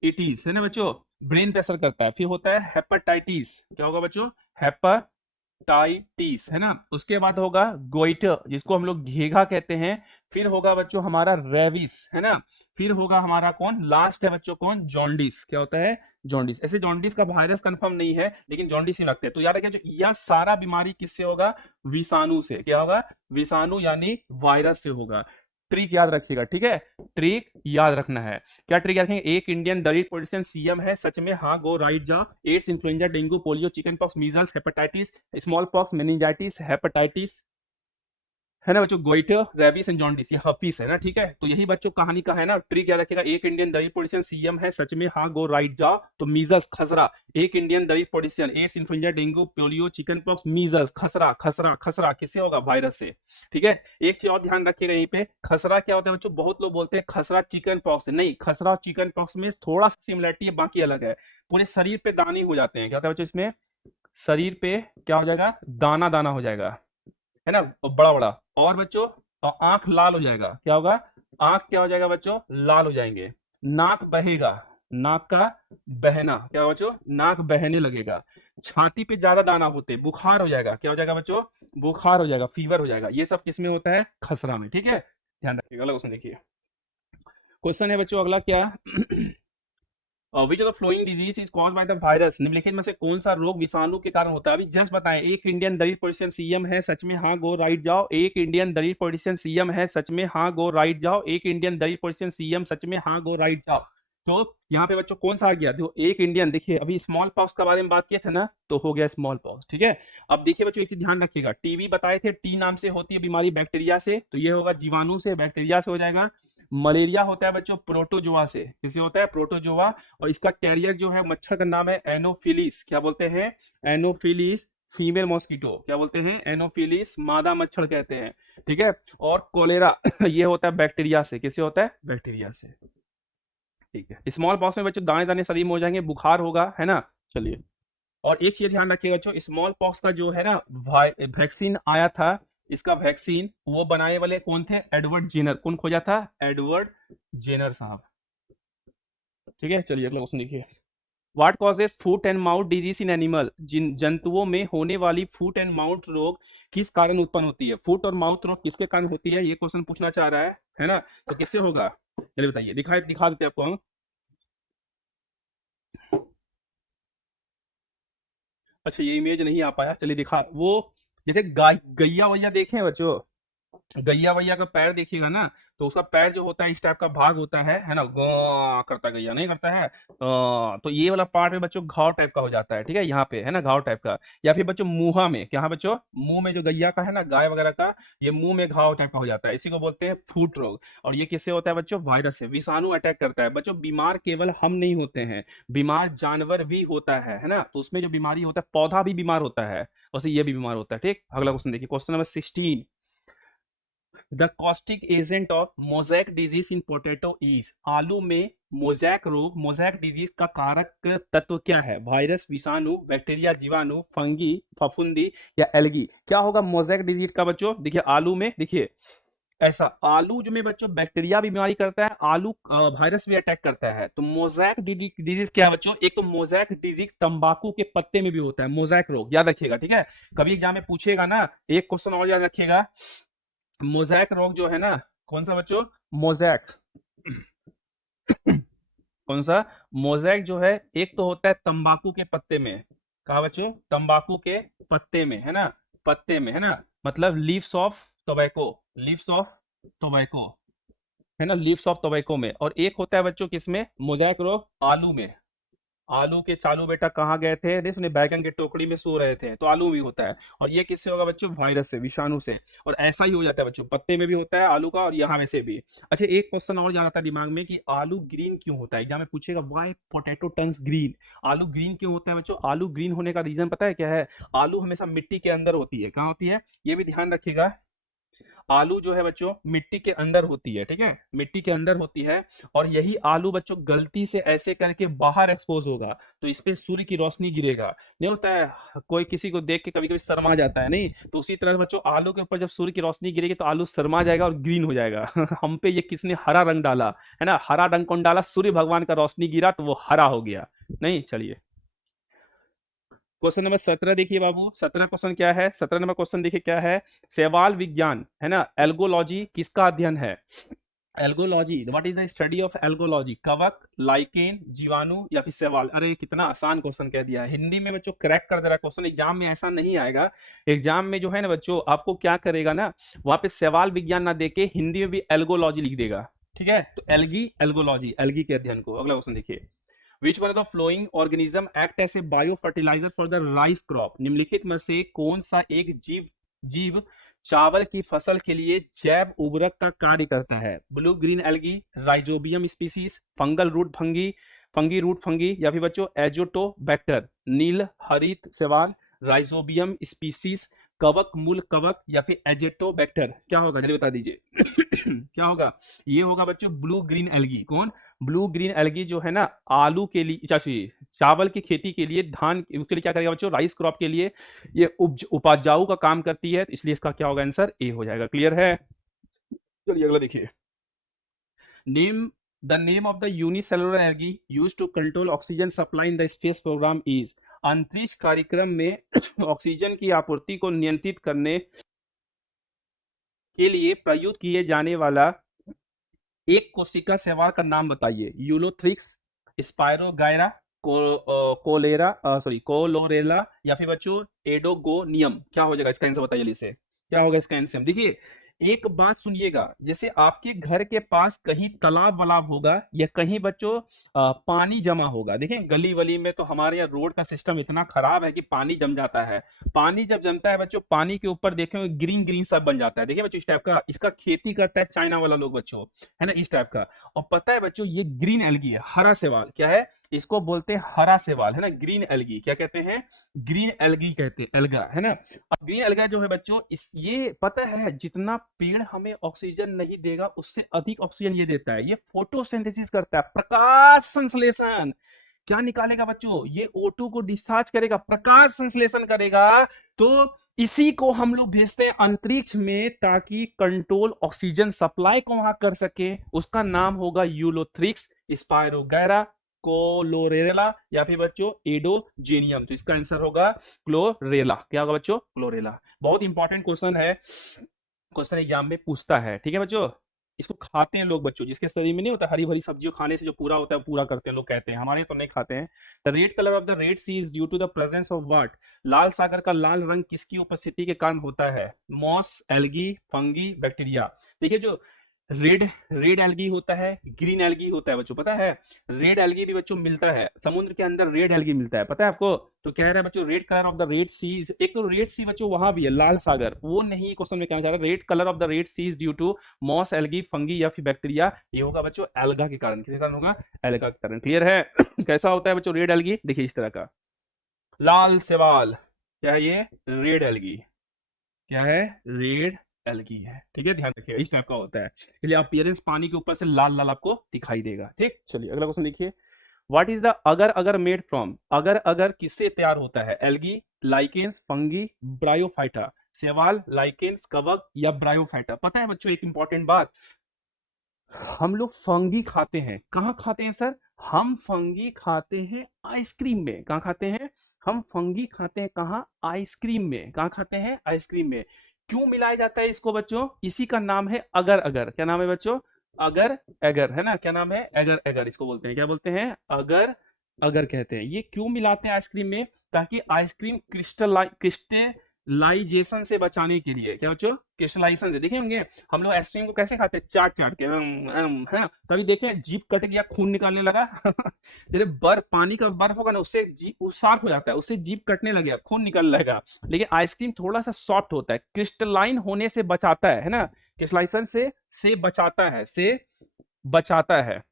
इटिस, है ना बच्चों, ब्रेन पे असर करता है। फिर होता है हेपेटाइटिस, क्या होगा बच्चों, हेपेटाइटिस, है ना। उसके बाद होगा गोइटर, जिसको हम लोग घेघा कहते हैं। फिर होगा बच्चों हमारा रेविस, है ना। फिर होगा हमारा कौन, लास्ट है बच्चों कौन, जॉन्डिस। क्या होता है, जॉन्डिस। ऐसे जॉन्डिस का वायरस कंफर्म नहीं है, लेकिन जॉन्डिस ही लगते हैं। तो याद रखिए जो यह सारा बीमारी किससे होगा, विषाणु से। क्या होगा, विषाणु यानी वायरस से होगा। ट्रिक याद रखिएगा, ठीक है, ट्रिक याद रखना है। क्या ट्रिक याद रखेंगे, एक इंडियन दलित पॉलिटिशियन सीएम है, सच में, हाँ गो राइट जाओ। AIDS, influenza, dengue, polio, chicken pox, measles, hepatitis, smallpox, meningitis, hepatitis, है ना बच्चों, गोइटर, रेबिस एंड जॉन्डिस, ये हफीस है ना। ठीक है, तो यही बच्चों कहानी का है ना। ट्रिक याद रखिएगा, एक इंडियन दलित पॉलिटिशियन सीएम है, सच में, हाँ गो राइट जाओ। तो मीजल्स, खसरा। एक Indian Dalit politician, AIDS, influenza, dengue, polio, chicken pox, measles, खसरा, खसरा, खसरा किससे होगा, वायरस से। ठीक है, एक चीज और ध्यान रखिएगा यहीं पे, खसरा क्या होता है बच्चों, बहुत लोग बोलते हैं खसरा चिकन पॉक्स, नहीं, खसरा और चिकन पॉक्स में थोड़ा सा सिमिलरिटी है, बाकी अलग है। पूरे शरीर पे दाने हो जाते हैं। क्या होता है बच्चों इसमें, शरीर पे क्या हो जाएगा, दाना दाना हो जाएगा, है ना, बड़ा बड़ा। और बच्चों, और आंख लाल हो जाएगा। क्या होगा, आंख क्या हो जाएगा बच्चों, लाल हो जाएंगे। नाक बहेगा, नाक का बहना, क्या होगा बच्चों, नाक बहने लगेगा। छाती पे ज्यादा दाना होते, बुखार हो जाएगा। क्या हो जाएगा बच्चों, बुखार हो जाएगा, फीवर हो जाएगा। ये सब किसमें होता है, खसरा में। ठीक है, ध्यान रखिएगा। अगला क्वेश्चन देखिए, क्वेश्चन है बच्चों अगला क्या विच of the flowing disease is caused by the virus, निम्नलिखित में से कौन सा रोग विषाणु के कारण होता है। अभी जस्ट बताएं, एक इंडियन दलित पॉलिटिशियन सीएम है, सच में, हाँ गो राइट जाओ। एक इंडियन दलित पॉलिटिशियन सीएम है, सच में, हाँ गो राइट जाओ। एक इंडियन दलित पॉलिटिशियन सीएम, सच में, हाँ गो राइट जाओ। तो यहाँ पे बच्चों कौन सा आ गया, देखो एक इंडियन, देखिए अभी स्मॉल पॉक्स के बारे में बात किए थे ना, तो हो गया स्मॉल पॉक्स, ठीक है। अब देखिए बच्चों एक चीज ध्यान रखिएगा, टीबी बताए थे, टी नाम से होती है बीमारी बैक्टीरिया से, तो ये होगा जीवाणु से, बैक्टीरिया से हो जाएगा। मलेरिया होता है बच्चों प्रोटोजोआ से, किससे होता है, प्रोटोजोआ, और इसका कैरियर जो है मच्छर का नाम है एनोफिलिस, क्या बोलते हैं, एनोफिलिस फीमेल मॉस्किटो, क्या बोलते हैं, एनोफिलिस मादा मच्छर कहते हैं, ठीक है। और कोलेरा ये होता है बैक्टीरिया से, किससे होता है, बैक्टीरिया से, ठीक है। स्मॉल पॉक्स में बच्चों दाने दाने शरीर में हो जाएंगे, बुखार होगा, है ना। चलिए, और एक चीज ध्यान रखिएगा बच्चों, स्मॉल पॉक्स का जो है ना वैक्सीन आया था, इसका वैक्सीन वो बनाने वाले कौन थे, एडवर्ड जेनर, कौन खोजा था, एडवर्ड जेनर साहब, ठीक है। चलिए अगला क्वेश्चन देखिए, what causes foot and mouth disease in animal, जिन जंतुओं में होने वाली फुट एंड माउथ रोग किस कारण उत्पन्न होती है, फुट और माउथ रोग किसके कारण होती है, ये क्वेश्चन पूछना चाह रहा है ना, तो किससे होगा, चलिए बताइए, दिखा देते हैं आपको हम। अच्छा ये इमेज नहीं आ पाया, चलिए दिखा, वो जैसे गाय गैया वैया देखे हैं बच्चों, गैया वैया का पैर देखिएगा ना, तो उसका पैर जो होता है इस टाइप का भाग होता है ना, गौ करता गैया नहीं करता है, तो ये वाला पार्ट में बच्चों घाव टाइप का हो जाता है, ठीक है, यहाँ पे है ना घाव टाइप का। या फिर बच्चों मुंहा में, क्या बच्चों, मुंह में जो गैया का है ना, गाय वगैरह का, ये मुंह में घाव टाइप का हो जाता है, इसी को बोलते हैं फूट रोग। और ये किससे होता है बच्चों, वायरस से, विषाणु अटैक करता है बच्चों, बीमार केवल हम नहीं होते हैं, बीमार जानवर भी होता है ना, तो उसमें जो बीमारी होता है, पौधा भी बीमार होता है, वैसे ये भी बीमार होता है, ठीक। अगला क्वेश्चन देखिए, question number 16, the caustic agent of mosaic disease in potato is, आलू में मोजैक रोग, मोजैक डिजीज का कारक तत्व क्या है, वायरस, विषाणु, बैक्टीरिया, जीवाणु, फंगी, फफूंदी या एल्गी, क्या होगा मोजैक डिजीज का बच्चों, देखिए आलू में, देखिए ऐसा, आलू जो में बच्चों बैक्टीरिया भी बीमारी करता है, आलू वायरस भी अटैक करता है, तो मोजैक डिजीज क्या है बच्चों, एक तो मोजैक डिजीज तंबाकू के पत्ते में भी होता है, मोजैक रोग याद रखिएगा, ठीक है। कभी एग्जाम में पूछेगा ना, एक क्वेश्चन और याद रखिएगा, मोजैक रोग जो है ना, कौन सा बच्चों, मोजैक कौन सा, मोजैक जो है एक तो होता है तंबाकू के पत्ते में, कहा बच्चों, तंबाकू के पत्ते में, है ना, पत्ते में, है ना, मतलब leaves of tobacco, leaves of tobacco, है ना, लीव्स ऑफ टोबैको में। और एक होता है बच्चों किसमें, मोजैक रोग आलू में, आलू के चालू बेटा कहाँ गए थे, देख सुने बैगन के टोकरी में सो रहे थे, तो आलू भी होता है। और ये किससे होगा बच्चों, वायरस से, विषाणु से। और ऐसा ही हो जाता है बच्चों, पत्ते में भी होता है आलू का, और यहाँ में से भी। अच्छा एक क्वेश्चन और याद आता है दिमाग में कि आलू ग्रीन क्यों होता है, एग्जाम में पूछेगा व्हाई पोटैटो टर्न्स ग्रीन, आलू ग्रीन क्यों होता है बच्चों, आलू ग्रीन होने का रीजन पता है क्या है, आलू हमेशा मिट्टी के अंदर होती है, कहाँ होती है, ये भी ध्यान रखिएगा, आलू जो है बच्चों मिट्टी के अंदर होती है, ठीक है, मिट्टी के अंदर होती है। और यही आलू बच्चों गलती से ऐसे करके बाहर एक्सपोज होगा, तो इस पे सूर्य की रोशनी गिरेगा, नहीं होता है कोई किसी को देख के कभी कभी शर्मा जाता है, नहीं, तो उसी तरह बच्चों आलू के ऊपर जब सूर्य की रोशनी गिरेगी तो आलू शर्मा जाएगा और ग्रीन हो जाएगा हम पे ये किसने हरा रंग डाला, है ना, हरा रंग कौन डाला, सूर्य भगवान का रोशनी गिरा तो वो हरा हो गया, नहीं। चलिए क्वेश्चन नंबर 17 देखिए बाबू, 17 क्वेश्चन क्या है, 17 नंबर क्वेश्चन देखिए क्या है, शैवाल विज्ञान, है ना, एल्गोलॉजी किसका अध्ययन है, algology, what is the study of algology, कवक, लाइकेन, जीवाणु या फिर शैवाल। अरे कितना आसान क्वेश्चन कह दिया है, हिंदी में बच्चों क्रैक कर दे रहा है क्वेश्चन, एग्जाम में ऐसा नहीं आएगा, एग्जाम में जो है ना बच्चों आपको क्या करेगा ना, वहां पे शैवाल विज्ञान ना देके हिंदी में भी एल्गोलॉजी लिख देगा, ठीक है, तो एल्गी, एल्गोलॉजी, एल्गी के अध्ययन को। अगला क्वेश्चन देखिए, which one of the following organism act as a bio fertilizer for the rice crop, निम्नलिखित में से कौन सा एक जीव चावल की फसल के लिए जैव उर्वरक का कार्य करता है, blue green algae, rhizobium species, fungal root fungi, fungi root fungi या फिर बच्चों एजोटोबैक्टर, नील हरित शैवाल, राइजोबियम स्पीसीज, कवक मूल कवक या फिर एजेटोबैक्टर, क्या होगा जल्दी बता दीजिए क्या होगा, ये होगा बच्चों ब्लू ग्रीन एल्गी, कौन, ब्लू ग्रीन एल्गी जो है ना आलू के लिए, चावल की खेती के लिए, धान उसके लिए क्या करेगा बच्चों, राइस क्रॉप के लिए ये उपजाऊ का काम करती है, इसलिए इसका क्या होगा आंसर, ए हो जाएगा, क्लियर है। चलिए अगला देखिए, name the name of the unicellular algae used to control oxygen supply in the space programme is, अंतरिक्ष कार्यक्रम में ऑक्सीजन की आपूर्ति को नियंत्रित करने के लिए प्रयुक्त किए जाने वाला एक कोशिका शैवाल का नाम बताइए, Ulothrix, spirogyra, cholera sorry columella या फिर बच्चों एडोगोनियम, क्या हो जाएगा इसका आंसर बताइए जल्दी से, क्या होगा इसका आंसर, देखिए एक बात सुनिएगा, जैसे आपके घर के पास कहीं तालाब वालाब होगा या कहीं बच्चों पानी जमा होगा। देखें गली वली में तो हमारे यहाँ रोड का सिस्टम इतना खराब है कि पानी जम जाता है। पानी जब जमता है बच्चों, पानी के ऊपर देखें ग्रीन ग्रीन सब बन जाता है। देखिए बच्चों इस टाइप का, इसका खेती करता है चाइना वाला लोग बच्चों, है ना, इस टाइप का। और पता है बच्चों ये ग्रीन एल्गी है, हरा शैवाल। क्या है, इसको बोलते हैं हरा शैवाल, है ना, ग्रीन एल्गी। क्या कहते हैं, ग्रीन एल्गी कहते हैं, एल्गा, है ना। अब ग्रीन एल्गा जो है बच्चों, इस ये पता है जितना पेड़ हमें ऑक्सीजन नहीं देगा उससे अधिक ऑक्सीजन ये देता है। ये फोटोसिंथेसिस करता है, प्रकाश संश्लेषण। क्या निकालेगा बच्चों, ये O2 को डिस्चार्ज करेगा, प्रकाश संश्लेषण करेगा। तो इसी को हम लोग भेजते हैं अंतरिक्ष में ताकि कंट्रोल ऑक्सीजन सप्लाई को वहां कर सके। उसका नाम होगा यूलोथ्रिक्स स्पायरोगैरा कोलोरेला या फिर बच्चों एडोजेनियम। तो इसका आंसर होगा क्लोरेला। क्या होगा बच्चों, क्लोरेला। बहुत इंपॉर्टेंट क्वेश्चन है, क्वेश्चन एग्जाम में पूछता है, ठीक है बच्चों। इसको खाते हैं लोग बच्चों, जिसके शरीर में नहीं होता हरी भरी सब्जियों खाने से जो पूरा होता है पूरा करते हैं लोग, कहते हैं, हमारे तो नहीं खाते हैं। The red colour of the red C is due to the presence of what, लाल सागर का लाल रंग किसकी उपस्थिति के कारण होता है, मॉस, एल्गी, फंगी, बैक्टीरिया। देखिए जो रेड रेड एल्गी होता है, ग्रीन एल्गी होता है बच्चों, पता है। रेड एल्गी भी बच्चों मिलता है समुद्र के अंदर, रेड एल्गी मिलता है, पता है आपको। तो कह रहा है बच्चों red colour of the red sea, एक तो रेड सी बच्चों वहां भी है, लाल सागर वो नहीं, क्वेश्चन में कहना चाह रहा है red colour of the red C is due to moss, algae, fungi या फिर बैक्टीरिया। ये होगा बच्चों एल्गा के कारण, किसके कारण होगा, एल्गा के कारण। क्लियर है। कैसा होता है बच्चों रेड एल्गी, देखिए इस तरह का लाल शैवाल। क्या है ये, रेड एल्गी। क्या है, रेड एल्गी है, ठीक है, ध्यान रखिए इस टाइप का होता है। इसलिए अपीयरेंस पानी के ऊपर से लाल लाल आपको दिखाई देगा। ठीक, चलिए अगला क्वेश्चन देखिए। व्हाट इज द अगर अगर मेड फ्रॉम, अगर अगर किससे तैयार होता है, एल्गी, लाइकेंस, फंगी, ब्रायोफाइटा। शैवाल, लाइकेंस, कवक या ब्रायोफाइटा। पता है बच्चों एक इंपॉर्टेंट बात, हम लोग फंगी खाते हैं, कहाँ खाते हैं सर, हम फंगी खाते हैं आइसक्रीम में। कहाँ खाते हैं, हम फंगी खाते हैं कहाँ, आइसक्रीम में। कहाँ खाते हैं, आइसक्रीम में। क्यों मिलाया जाता है इसको बच्चों, इसी का नाम है अगर अगर। क्या नाम है बच्चों, अगर अगर, है ना, क्या नाम है, अगर अगर इसको बोलते हैं। क्या बोलते हैं, अगर अगर कहते हैं। ये क्यों मिलाते हैं आइसक्रीम में, ताकि आइसक्रीम क्रिस्टलाइजेशन से बचाने के लिए। क्या बच्चों, क्रिस्टलाइजेशन से। देखे होंगे हम लोग आइसक्रीम को कैसे खाते हैं, चाट चाट के, है ना। कभी देखे जीभ कट गया खून निकालने लगा। जैसे बर्फ, पानी का बर्फ होगा ना, उससे जीभ साफ हो जाता है, उससे जीभ कटने लगेगा, खून निकलने लगेगा। लेकिन आइसक्रीम थोड़ा सा सॉफ्ट होता है, क्रिस्टलाइन होने से बचाता है ना, क्रिस्टलाइजेशन से बचाता है, से बचाता है,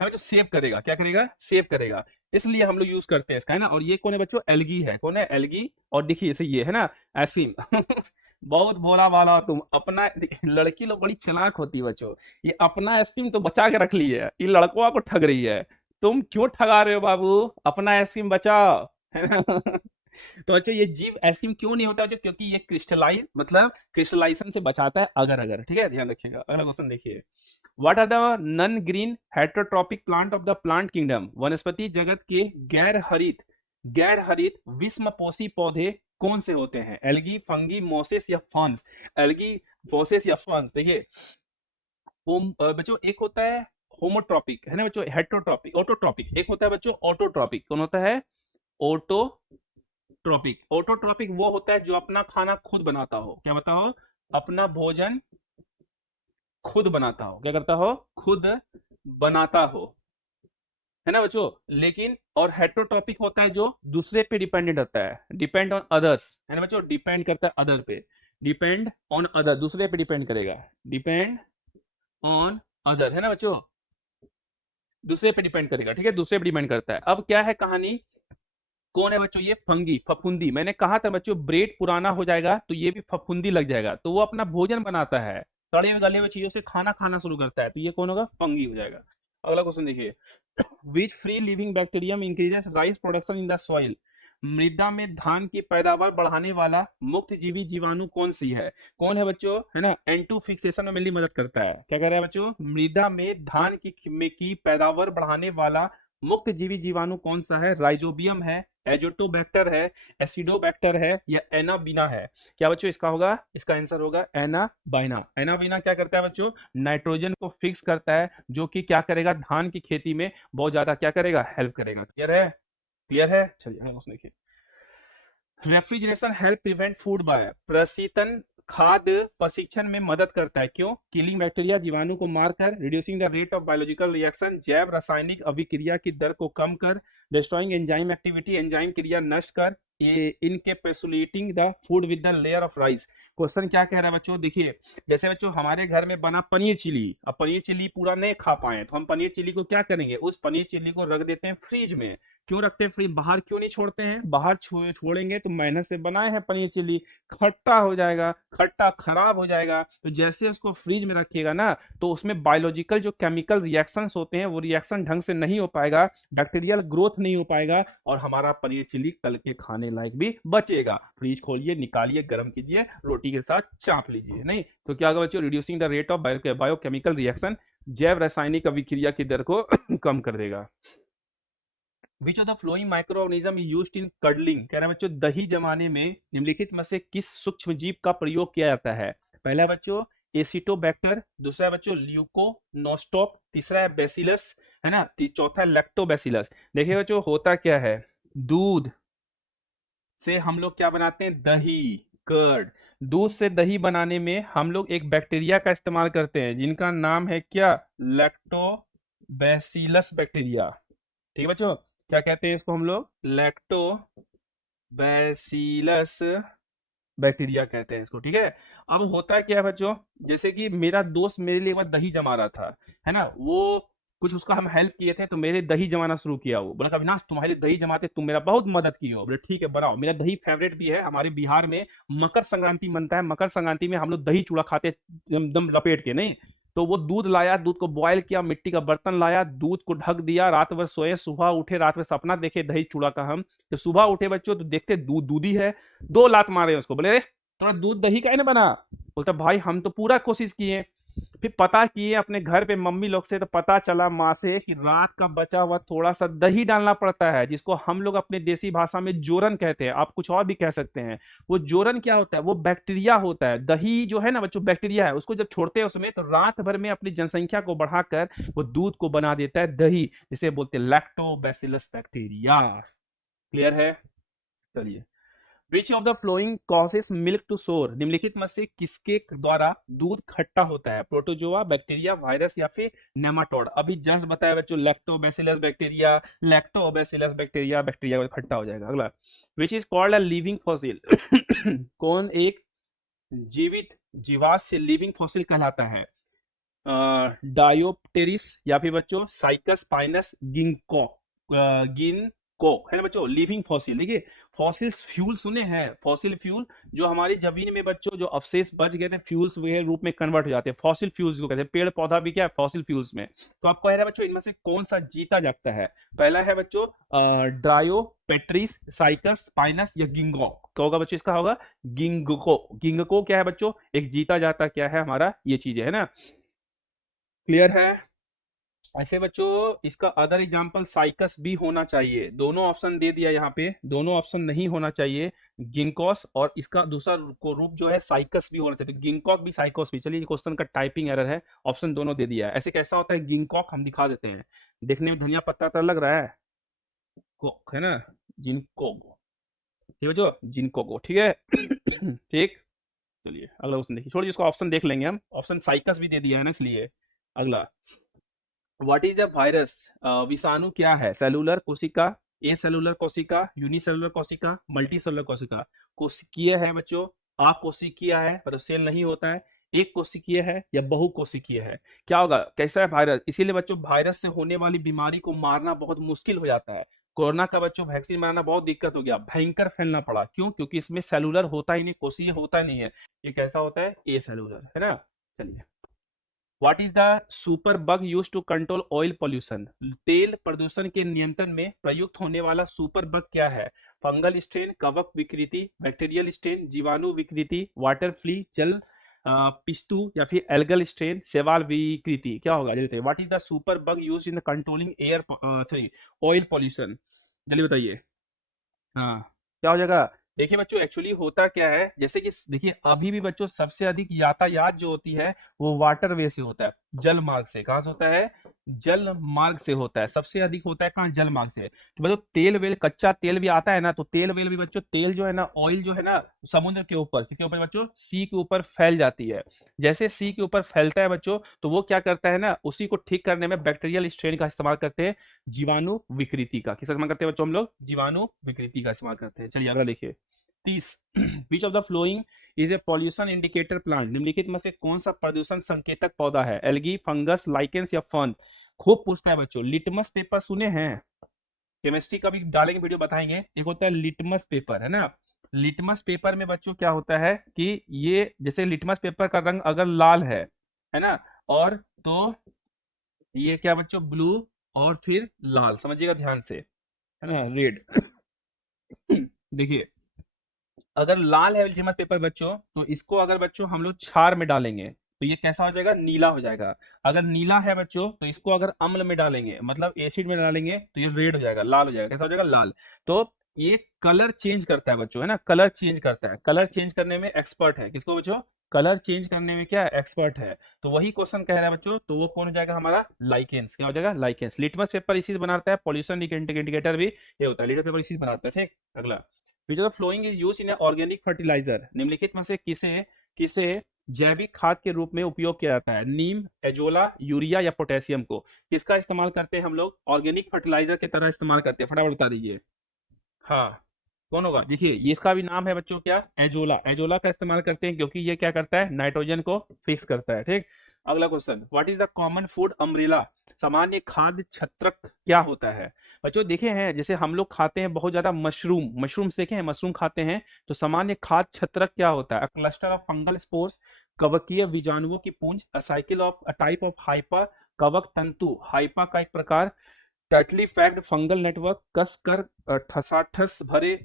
हमें तो सेव करेगा। क्या करेगा, सेव करेगा। इसलिए हम लोग यूज करते हैं इसका, है ना। और ये कौन है बच्चों, एल्गी है। कौन है, एल्गी। और देखिए इसे ये है ना आइसक्रीम। बहुत भोला भाला तुम अपना, लड़की लोग बड़ी चालाक होती है बच्चों, ये अपना आइसक्रीम तो बचा के रख ली है, ये लड़कों को ठग रही है। तुम क्यों ठगा रहे हो बाबू, अपना आइसक्रीम बचाओ, है ना। तो अच्छा ये जीव आइसक्रीम क्यों नहीं होता बच्चों, क्योंकि ये क्रिस्टलाइन मतलब क्रिस्टलाइजेशन से बचाता है अगर अगर। ठीक है, ध्यान रखिएगा। अगला क्वेश्चन देखिए। What are the non green heterotrophic plant of the plant kingdom, वनस्पति जगत के गैर हरित विषमपोषी पौधे कौन से होते हैं, एल्गी, फंगी, मोसेस या फर्न्स। एल्गी, मोसेस या फर्न्स। देखिए बच्चों एक होता है होमोट्रॉपिक, है ना बच्चों, हेटेरोट्रॉपिक, ऑटोट्रॉपिक। एक होता है बच्चों ऑटोट्रॉपिक। कौन होता है, ऑटोट्रॉपिक। ऑटोट्रॉपिक वो होता है जो अपना खाना खुद बनाता हो। क्या बताओ, अपना भोजन खुद बनाता हो। क्या करता हो, खुद बनाता हो, है ना बच्चों। लेकिन और हेटेरोट्रॉपिक होता है जो दूसरे पे डिपेंडेंट होता है, डिपेंड ऑन अदर्स, है ना बच्चों, डिपेंड करता है अदर पे, डिपेंड ऑन अदर, दूसरे पे डिपेंड करेगा, डिपेंड ऑन अदर, है ना बच्चों, दूसरे पे डिपेंड करेगा। ठीक है, दूसरे पे डिपेंड करता है। अब क्या है कहानी, कौन है बच्चों, ये फंगी, फफूंदी। मैंने कहा था बच्चों ब्रेड पुराना हो जाएगा तो ये भी फफूंदी लग जाएगा, तो वो अपना भोजन बनाता है, सड़े हुए गले हुए चीजों से खाना खाना शुरू करता है, तो ये कौन होगा, फंगी हो जाएगा। अगला क्वेश्चन देखिए। Which free living bacterium increases rice production in the soil, मृदा में धान की पैदावार बढ़ाने वाला मुक्त जीवी जीवाणु कौन सी है। कौन है बच्चों, है ना, N2 फिक्सेशन में मिलनी मदद करता है। क्या कह रहा है बच्चों, मृदा में धान की पैदावार बढ़ाने वाला मुक्त जीवी जीवाणु कौन सा है, राइजोबियम है, एजोटोबैक्टर है, एसिडोबैक्टर है या एनाबीना है। क्या बच्चों इसका होगा, इसका आंसर होगा एनाबाइना। एनाबीना क्या करता है बच्चों, नाइट्रोजन को फिक्स करता है, जो कि क्या करेगा, धान की खेती में बहुत ज्यादा क्या करेगा, हेल्प करेगा। क्लियर है, क्लियर है। चलिए देखिए। Refrigeration help prevent food by, प्रशीतन खाद्य प्रशिक्षण में मदद करता है। क्यों? किलिंग बैक्टीरिया, जीवाणु को मारकर, reducing the rate of biological reaction, जैव रासायनिक अभिक्रिया की दर को कम कर, डिस्ट्रॉइंग एंजाइम एक्टिविटी, एंजाइम क्रिया नष्ट कर, इनकैप्सुलेटिंग the food with the layer of rice. Question क्या कह रहा है बच्चों? देखिए, जैसे बच्चों हमारे घर में बना पनीर चिली, अब पनीर चिली पूरा नहीं खा पाए तो हम पनीर चिली को क्या करेंगे? उस पनीर चिली को रख देते हैं फ्रिज में। क्यों रखते हैं फ्रिज? बाहर क्यों नहीं छोड़ते हैं? बाहर छोड़ेंगे तो मेहनत से बनाए हैं पनीर चिली, खट्टा हो जाएगा, खट्टा खराब हो जाएगा। तो जैसे उसको फ्रिज में रखिएगा ना, तो उसमें बायोलॉजिकल जो केमिकल रिएक्शंस होते हैं वो रिएक्शन ढंग से नहीं हो पाएगा, बैक्टीरियल ग्रोथ नहीं हो पाएगा, और हमारा पनीर चिली कल के खाने लायक भी बचेगा। फ्रिज खोलिए, निकालिए, गर्म कीजिए, रोटी के साथ चाप लीजिए। नहीं तो क्या होगा बच्चों? Reducing the rate of biochemical reaction, जैव रासायनिक अभिक्रिया की दर को कम कर देगा। विच of the flowing micro organism used in curdling, कह रहे हैं बच्चों दही जमाने में निम्नलिखित में से किस सूक्ष्म जीव का प्रयोग किया जाता है? पहला बच्चों एसिटोबैक्टर, दूसरा है बच्चों ल्यूकोनोस्टॉक, तीसरा है बेसिलस, है ना, चौथा है लैक्टोबैसिलस। देखिए बच्चों होता क्या है, दूध से हम लोग क्या बनाते हैं? दही, कर्ड। दूध से दही बनाने में हम लोग एक बैक्टीरिया का इस्तेमाल करते हैं जिनका नाम है क्या? Lactobacillus bacteria. ठीक है बच्चों, क्या कहते हैं इसको हम लोग? लैक्टोबैसिलस बैक्टीरिया कहते हैं इसको। ठीक है, अब होता है क्या है बच्चों, जैसे कि मेरा दोस्त मेरे लिए एक बार दही जमा रहा था, है ना, वो कुछ उसका हम हेल्प किए थे तो मेरे दही जमाना शुरू किया। वो बोला अविनाश तुम्हारे दही जमाते, तुम मेरा बहुत मदद की हो। बोले ठीक है बनाओ। मेरा दही फेवरेट भी है। हमारे बिहार में मकर संक्रांति बनता है, मकर संक्रांति में हम लोग दही चूड़ा खाते एकदम लपेट के। नहीं तो वो दूध लाया, दूध को बॉयल किया, मिट्टी का बर्तन लाया, दूध को ढक दिया, रात भर सोए, सुबह उठे, रात में सपना देखे दही चूड़ा का। हम तो सुबह उठे बच्चों तो देखते दूध दूधी है, दो लात मारे उसको। बोले थोड़ा दूध दही का ना बना। बोलता भाई हम तो पूरा कोशिश किए। फिर पता किए अपने घर पे मम्मी लोग से, तो पता चला माँ से कि रात का बचा हुआ थोड़ा सा दही डालना पड़ता है, जिसको हम लोग अपने देसी भाषा में जोरन कहते हैं, आप कुछ और भी कह सकते हैं। वो जोरन क्या होता है? वो बैक्टीरिया होता है। दही जो है ना बच्चों बैक्टीरिया है, उसको जब छोड़ते हैं उसमें तो रात भर में अपनी जनसंख्या को बढ़ाकर वो दूध को बना देता है दही, जिसे बोलते हैं लैक्टोबैसिलस बैक्टीरिया। क्लियर है? चलिए, which of the following causes milk to sour, निम्नलिखित में से किसके द्वारा दूध खट्टा होता है? प्रोटोजोआ, बैक्टीरिया, वायरस या फिर नेमाटोड? अभी जस्ट बताया बच्चों lactobacillus bacteria, lactobacillus bacteria, bacteria खट्टा हो जाएगा। अगला, which is called a living fossil, कौन एक जीवित जीवाश्म लिविंग फॉसिल कहलाता है? डायोप्टेरिस या फिर बच्चों साइकस पाइनस गिंको, गिनको, है ना बच्चों लिविंग फॉसिल। देखिए फॉसिल फ्यूल सुने हैं? फॉसिल फ्यूल जो हमारी जमीन में बच्चों जो अवशेष बच गए थे फ्यूल्स के रूप में कन्वर्ट हो जाते हैं, फॉसिल फ्यूल्स को कहते हैं। पेड़ पौधा भी क्या है? फॉसिल फ्यूल्स में। तो आपको कह रहा है बच्चों इनमें से कौन सा जीता जागता है? पहला है बच्चों डायोपेट्रिस, साइकस पाइनस या गिंगो। क्या होगा बच्चों? इसका होगा गिंगको। गिंगको क्या है बच्चों? एक जीता जाता क्या है हमारा, ये चीजें है ना। क्लियर है? ऐसे बच्चों इसका अदर एग्जांपल साइकस भी होना चाहिए। दोनों ऑप्शन दे दिया यहाँ पे, दोनों ऑप्शन नहीं होना चाहिए, गिंकोस और इसका दूसरा रूप जो है साइकस भी होना चाहिए। गिंकॉक भी साइकोस भी। चलिए क्वेश्चन का टाइपिंग एरर है, ऑप्शन दोनों दे दिया है। ऐसे कैसा होता है गिंकॉक? हम दिखा देते हैं, देखने में धनिया पत्ता तरह लग रहा है, कोक है ना, जिनको, ठीक है जो जिनको को, ठीक है ठीक। चलिए अगला क्वेश्चन देखिए, छोड़िए इसको, ऑप्शन देख लेंगे हम, ऑप्शन साइकस भी दे दिया है ना इसलिए। अगला, व्हाट इज अ वायरस, विषाणु क्या है? सेलुलर कोशिका, ए सेलुलर कोशिका, यूनिसेलुलर कोशिका, मल्टी सेलुलर कोशिका? कोशिकीय है बच्चों, अकोशिकीय है पर सेल नहीं होता है, एक कोशिकीय है या बहुकोशिकीय है? क्या होगा? कैसा है वायरस? इसीलिए बच्चों वायरस से होने वाली बीमारी को मारना बहुत मुश्किल हो जाता है। कोरोना का बच्चों वैक्सीन बनाना बहुत दिक्कत हो गया, भयंकर फैलना पड़ा। क्यों? क्योंकि इसमें सेलुलर होता ही नहीं, कोशिकीय होता नहीं है। ये कैसा होता है? ए सेलुलर, है ना। चलिए, what is the superbug use to control oil pollution, तेल प्रदूषण के नियंत्रण में प्रयुक्त होने वाला सुपर बग क्या है? फंगल स्ट्रेन, कवक विकृति, बैक्टीरियल स्ट्रेन, जीवाणु विकृति, वाटर फ्ली, जल पिस्तु या फिर एल्गल स्ट्रेन, शैवाल विकृति? क्या होगा जल्दी बताइए, what is the superbug use in controlling air sorry oil pollution? जल्दी बताइए। हाँ, क्या हो जाएगा? देखिए बच्चों एक्चुअली होता क्या है, जैसे कि देखिए अभी भी बच्चों सबसे अधिक यातायात जो होती है वो वाटर वे से होता है। जल मार्ग से। कहाँ से होता है? जल मार्ग से होता है। सबसे अधिक होता है कहाँ? जल मार्ग से। तो बच्चों तेल वेल, कच्चा तेल भी आता है ना, तो तेल वेल भी बच्चों, तेल जो है ना, ऑयल जो है ना, समुद्र के ऊपर, किसके ऊपर बच्चों? सी के ऊपर फैल जाती है। जैसे सी के ऊपर फैलता है बच्चों, तो वो क्या करता है ना, उसी को ठीक करने में बैक्टीरियल स्ट्रेन का इस्तेमाल करते हैं, जीवाणु विकृति का। किसका इस्तेमाल करते हैं बच्चों हम लोग? जीवाणु विकृति का इस्तेमाल करते हैं। चलिए अगला देखिए 30। विच of the following is a pollution indicator plant? निम्नलिखित में से कौन सा प्रदूषण संकेतक पौधा है? एल्गी, फंगस, लाइकेंस या फर्न? खूब पूछता है बच्चों। लिटमस पेपर सुने हैं? केमिस्ट्री का भी डालेंगे वीडियो, बताएंगे। एक होता है लिटमस पेपर, है ना। लिटमस पेपर में बच्चों क्या होता है कि ये, जैसे लिटमस पेपर का रंग अगर लाल है ना, और तो ये क्या बच्चों? ब्लू और फिर लाल, समझिएगा ध्यान से, है ना, रेड। देखिए, अगर लाल है लिटमस पेपर बच्चों, तो इसको अगर बच्चों हम लोग क्षार में डालेंगे तो ये कैसा हो जाएगा? नीला हो जाएगा। अगर नीला है बच्चों, तो इसको अगर अम्ल में डालेंगे, मतलब एसिड में डालेंगे, तो ये रेड हो जाएगा, लाल हो जाएगा। कैसा हो जाएगा? लाल। तो ये कलर चेंज करता है बच्चों, है ना, कलर चेंज करता है। कलर चेंज करने में एक्सपर्ट है। किसको बच्चों? कलर चेंज करने में क्या एक्सपर्ट है। तो वही क्वेश्चन कह रहा है बच्चों, तो वो कौन हो जाएगा हमारा? लाइकेंस। क्या हो जाएगा? लाइकेंस। लिटमस पेपर इसी से बनाता है, पॉल्यूशन इंडिकेटर भी ये होता है, लिटमस पेपर इसी से बनाता है। ठीक, अगला। Which of the following is use in organic fertilizer? निम्नलिखित में से किसे किसे जैविक खाद के रूप में उपयोग किया जाता है? नीम, एजोला, यूरिया या पोटेशियम को? किसका इस्तेमाल करते हैं हम लोग? ऑर्गेनिक फर्टिलाइजर की तरह इस्तेमाल करते हैं। फटाफट बता दीजिए। हाँ, कौन होगा? देखिए, ये इसका भी नाम है बच्चों क्या? एजोला। एजोला का इस्तेमाल करते हैं क्योंकि ये क्या करता है? नाइट्रोजन को फिक्स करता है। ठीक, अगला question. What is the common food umbrella? सामान्य खाद्य छत्रक क्या होता है? बच्चों देखे हैं, जैसे हम लोग खाते हैं बहुत ज्यादा मशरूम, मशरूम देखे हैं, मशरूम खाते हैं, तो सामान्य खाद्य छत्रक क्या होता है? क्लस्टर ऑफ फंगल स्पोर्स, कवकीय बीजाणुओं की पूंज, a cycle of a type of hypha, कवक तंतु, हाइपा का एक प्रकार, टाइटली पैक्ड फंगल नेटवर्क, कसकर ठसाठस भरे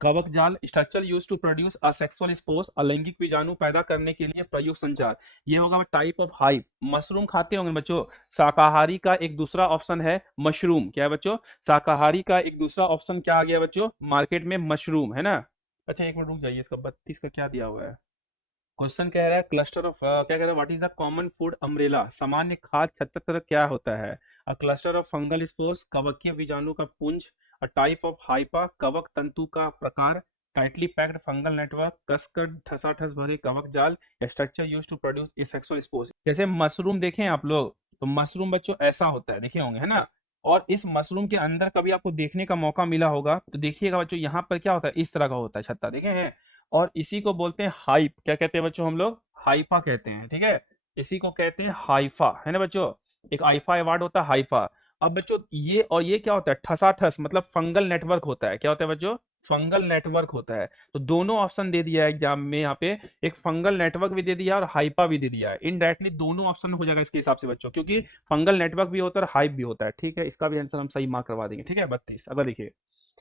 कवक जाल, structure use to produce asexual spores, अलैंगिक बीजाणु पैदा करने के लिए प्रयुक्त संचार। ये होगा टाइप ऑफ हाइप। मशरूम खाते होंगे बच्चों। शाकाहारी का एक दूसरा ऑप्शन है मशरूम। क्या है बच्चों? शाकाहारी का एक दूसरा ऑप्शन क्या आ गया बच्चों मार्केट में? मशरूम, है ना। अच्छा एक मिनट रुक जाइए, इसका 32 का क्या दिया हुआ है? क्वेश्चन कह रहा है क्लस्टर ऑफ क्या कह रहा है? What is the common food umbrella? सामान्य खाद्य छत्र क्या होता है? A cluster of fungal spores, कवकीय बीजाणु का पुंज, अ टाइप ऑफ हाइपा, कवक तंतु का प्रकार, टाइटली पैक्ड फंगल नेटवर्क, कसकर ठसाठस भरे कवक जाल, structure use to produce asexual spores. जैसे मशरूम देखें आप लोग, तो मशरूम बच्चों ऐसा होता है, देखे होंगे, है ना। और इस मशरूम के अंदर कभी आपको देखने का मौका मिला होगा तो देखिएगा बच्चों, यहाँ पर क्या होता है? इस तरह का होता है छत्ता, देखे हैं। और इसी को बोलते हैं हाइप। क्या कहते हैं बच्चों हम लोग? हाइफा कहते हैं। ठीक है, इसी को कहते हैं हाइफा, है ना बच्चों। एक आइफा अवार्ड होता है, हाइफा। अब बच्चों ये और ये क्या होता है? ठसाठस, मतलब फंगल नेटवर्क होता है। क्या होता है बच्चों? फंगल नेटवर्क होता है। तो दोनों ऑप्शन दे दिया है एग्जाम में यहाँ पे, एक फंगल नेटवर्क भी दे दिया और हाइपा भी दे दिया है। इनडायरेक्टली दोनों ऑप्शन हो जाएगा इसके हिसाब से बच्चों, क्योंकि फंगल नेटवर्क भी होता है और हाइप भी होता है। ठीक है, इसका भी आंसर हम सही मार्क करवा देंगे। ठीक है, 32। अगर देखिए,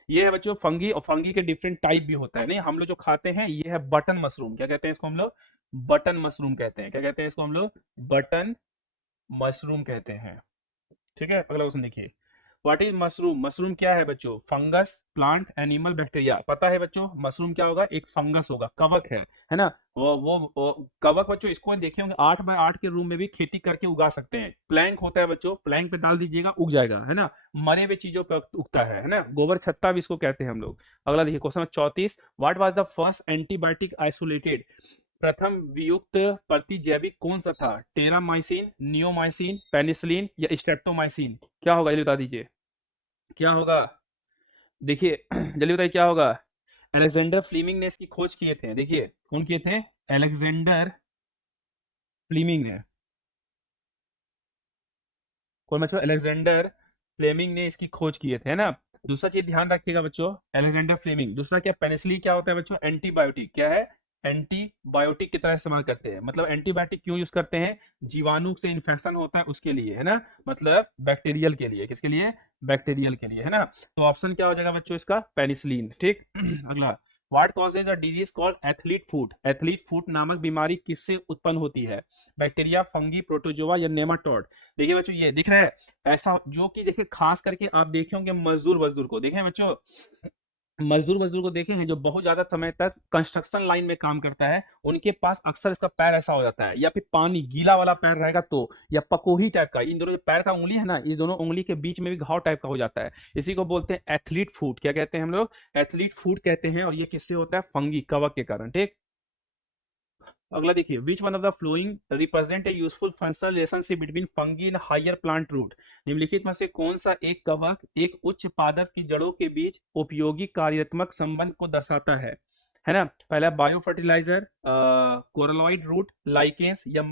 ये है बच्चों फंगी, और फंगी के डिफरेंट टाइप भी होता है। नहीं, हम लोग जो खाते हैं ये है बटन मशरूम। क्या कहते हैं इसको हम लोग? बटन मशरूम कहते हैं। क्या कहते हैं इसको हम लोग? बटन मशरूम कहते हैं। ठीक है, अगला क्वेश्चन देखिए। What is mushroom? मशरूम क्या है बच्चों? Fungus, plant, animal, bacteria? पता है बच्चों, मशरूम क्या होगा? एक फंगस होगा, कवक है ना। वो कवक बच्चों, इसको देखे होंगे 8x8 के रूम में भी खेती करके उगा सकते हैं। प्लैंक होता है बच्चों, प्लैंक पे डाल दीजिएगा, उग जाएगा, है ना। मरे हुए चीजों पर उगता है ना। गोबर छत्ता भी इसको कहते हैं हम लोग। अगला देखिए question 34। What was the first antibiotic isolated? प्रथम वियुक्त प्रतिजैविक कौन सा था? टेरामाइसिन, नियोमाइसिन, पेनिसिलिन या स्ट्रेप्टोमाइसिन? क्या होगा जल्दी बता दीजिए, क्या होगा? देखिए जल्दी बताइए क्या होगा? अलेक्जेंडर फ्लीमिंग ने इसकी खोज किए थे। देखिए कौन किए थे? अलेक्जेंडर फ्लीमिंग ने। कौन बच्चों? अलेक्जेंडर फ्लेमिंग ने इसकी खोज किए थे, है ना। दूसरा चीज ध्यान रखिएगा बच्चों, अलेक्जेंडर फ्लेमिंग। दूसरा क्या? पेनिसिलिन क्या होता है बच्चों? एंटीबायोटिक। क्या है? एंटीबायोटिक की तरह इस्तेमाल करते हैं। मतलब एंटीबायोटिक क्यों यूज करते हैं? जीवाणु से इन्फेक्शन होता है उसके लिए, है ना। मतलब बैक्टीरियल के लिए। किसके लिए? बैक्टीरियल के लिए, है ना। तो ऑप्शन क्या हो जाएगा बच्चों इसका? पेनिसिलिन। ठीक अगला। What causes a disease called athlete foot? Athlete foot नामक बीमारी किससे उत्पन्न होती है? बैक्टीरिया, फंगी, प्रोटोजोआ या नेमाटोड? देखिए बच्चों, ये दिख रहा है ऐसा, जो कि देखिए खास करके आप देखे होंगे मजदूर वजदूर को, देखें बच्चों, मजदूर मजदूर को देखे हैं जो बहुत ज्यादा समय तक कंस्ट्रक्शन लाइन में काम करता है, उनके पास अक्सर इसका पैर ऐसा हो जाता है, या फिर पानी गीला वाला पैर रहेगा तो, या पकोही टाइप का, इन दोनों जो पैर का उंगली है ना, ये दोनों उंगली के बीच में भी घाव टाइप का हो जाता है। इसी को बोलते हैं एथलीट फुट। क्या कहते हैं हम लोग? एथलीट फुट कहते हैं। और ये किससे होता है? फंगी, कवक के कारण। ठीक। अगला देखिए, which one of the following represent a useful functional relationship between fungi and higher plant root. निम्नलिखित में से कौन सा एक कवक एक उच्च पादप की जड़ों के बीच उपयोगी कार्यात्मक संबंध को दर्शाता है ना? पहला बायो फर्टिलाइजर, कोरलॉइड रूट, लाइकेंस, या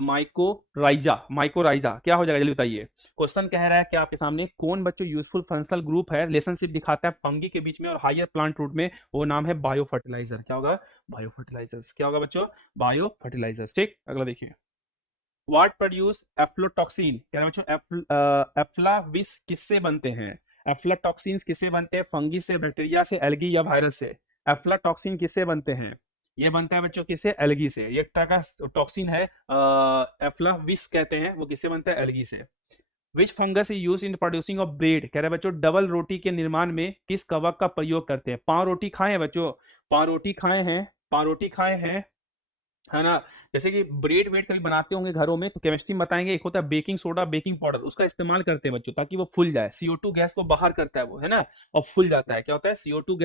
माइकोराइजा। क्या हो जाएगा जल्दी बताइए। क्वेश्चन कह रहा है कि आपके सामने कौन बच्चों यूजफुल फंक्शनल ग्रुप है, रिलेशनशिप दिखाता है फंगी के बीच में और हायर प्लांट रूट में, वो नाम है बायो फर्टिलाइजर। क्या होगा? Bio fertilizers. क्या होगा बच्चों? Bio fertilizers. ठीक। अगला देखिए, व्हाट प्रोड्यूस एफ्लोटॉक्सिन। कह रहे हैं बच्चों, एफ्लाविस किससे बनते हैं? एफ्लाटॉक्सिन्स किससे बनते हैं? फंगी से, बैक्टीरिया से, एल्गी या वायरस से? एफ्लाटॉक्सिन किससे बनते हैं? ये बनता है बच्चों किससे? एल्गी से। ये एक तरह का टॉक्सिन है, एफ्लाविस कहते हैं, वो किससे बनता है? एल्गी से। Which fungus is use in producing of bread. कह रहे हैं बच्चों, डबल रोटी के निर्माण में किस कवक का प्रयोग करते हैं? पाव रोटी खाए हैं बच्चों? पाव रोटी खाए हैं? पाव रोटी खाए हैं, है ना? जैसे कि ब्रेड वेड कभी बनाते होंगे घरों में तो केमिस्ट्री में बताएंगे, एक होता है बेकिंग सोडा, बेकिंग पाउडर, उसका इस्तेमाल करते हैं बच्चों ताकि वो फूल जाए। CO2 गैस को बाहर करता है वो, है ना? और फूल जाता है। क्या होता है? CO2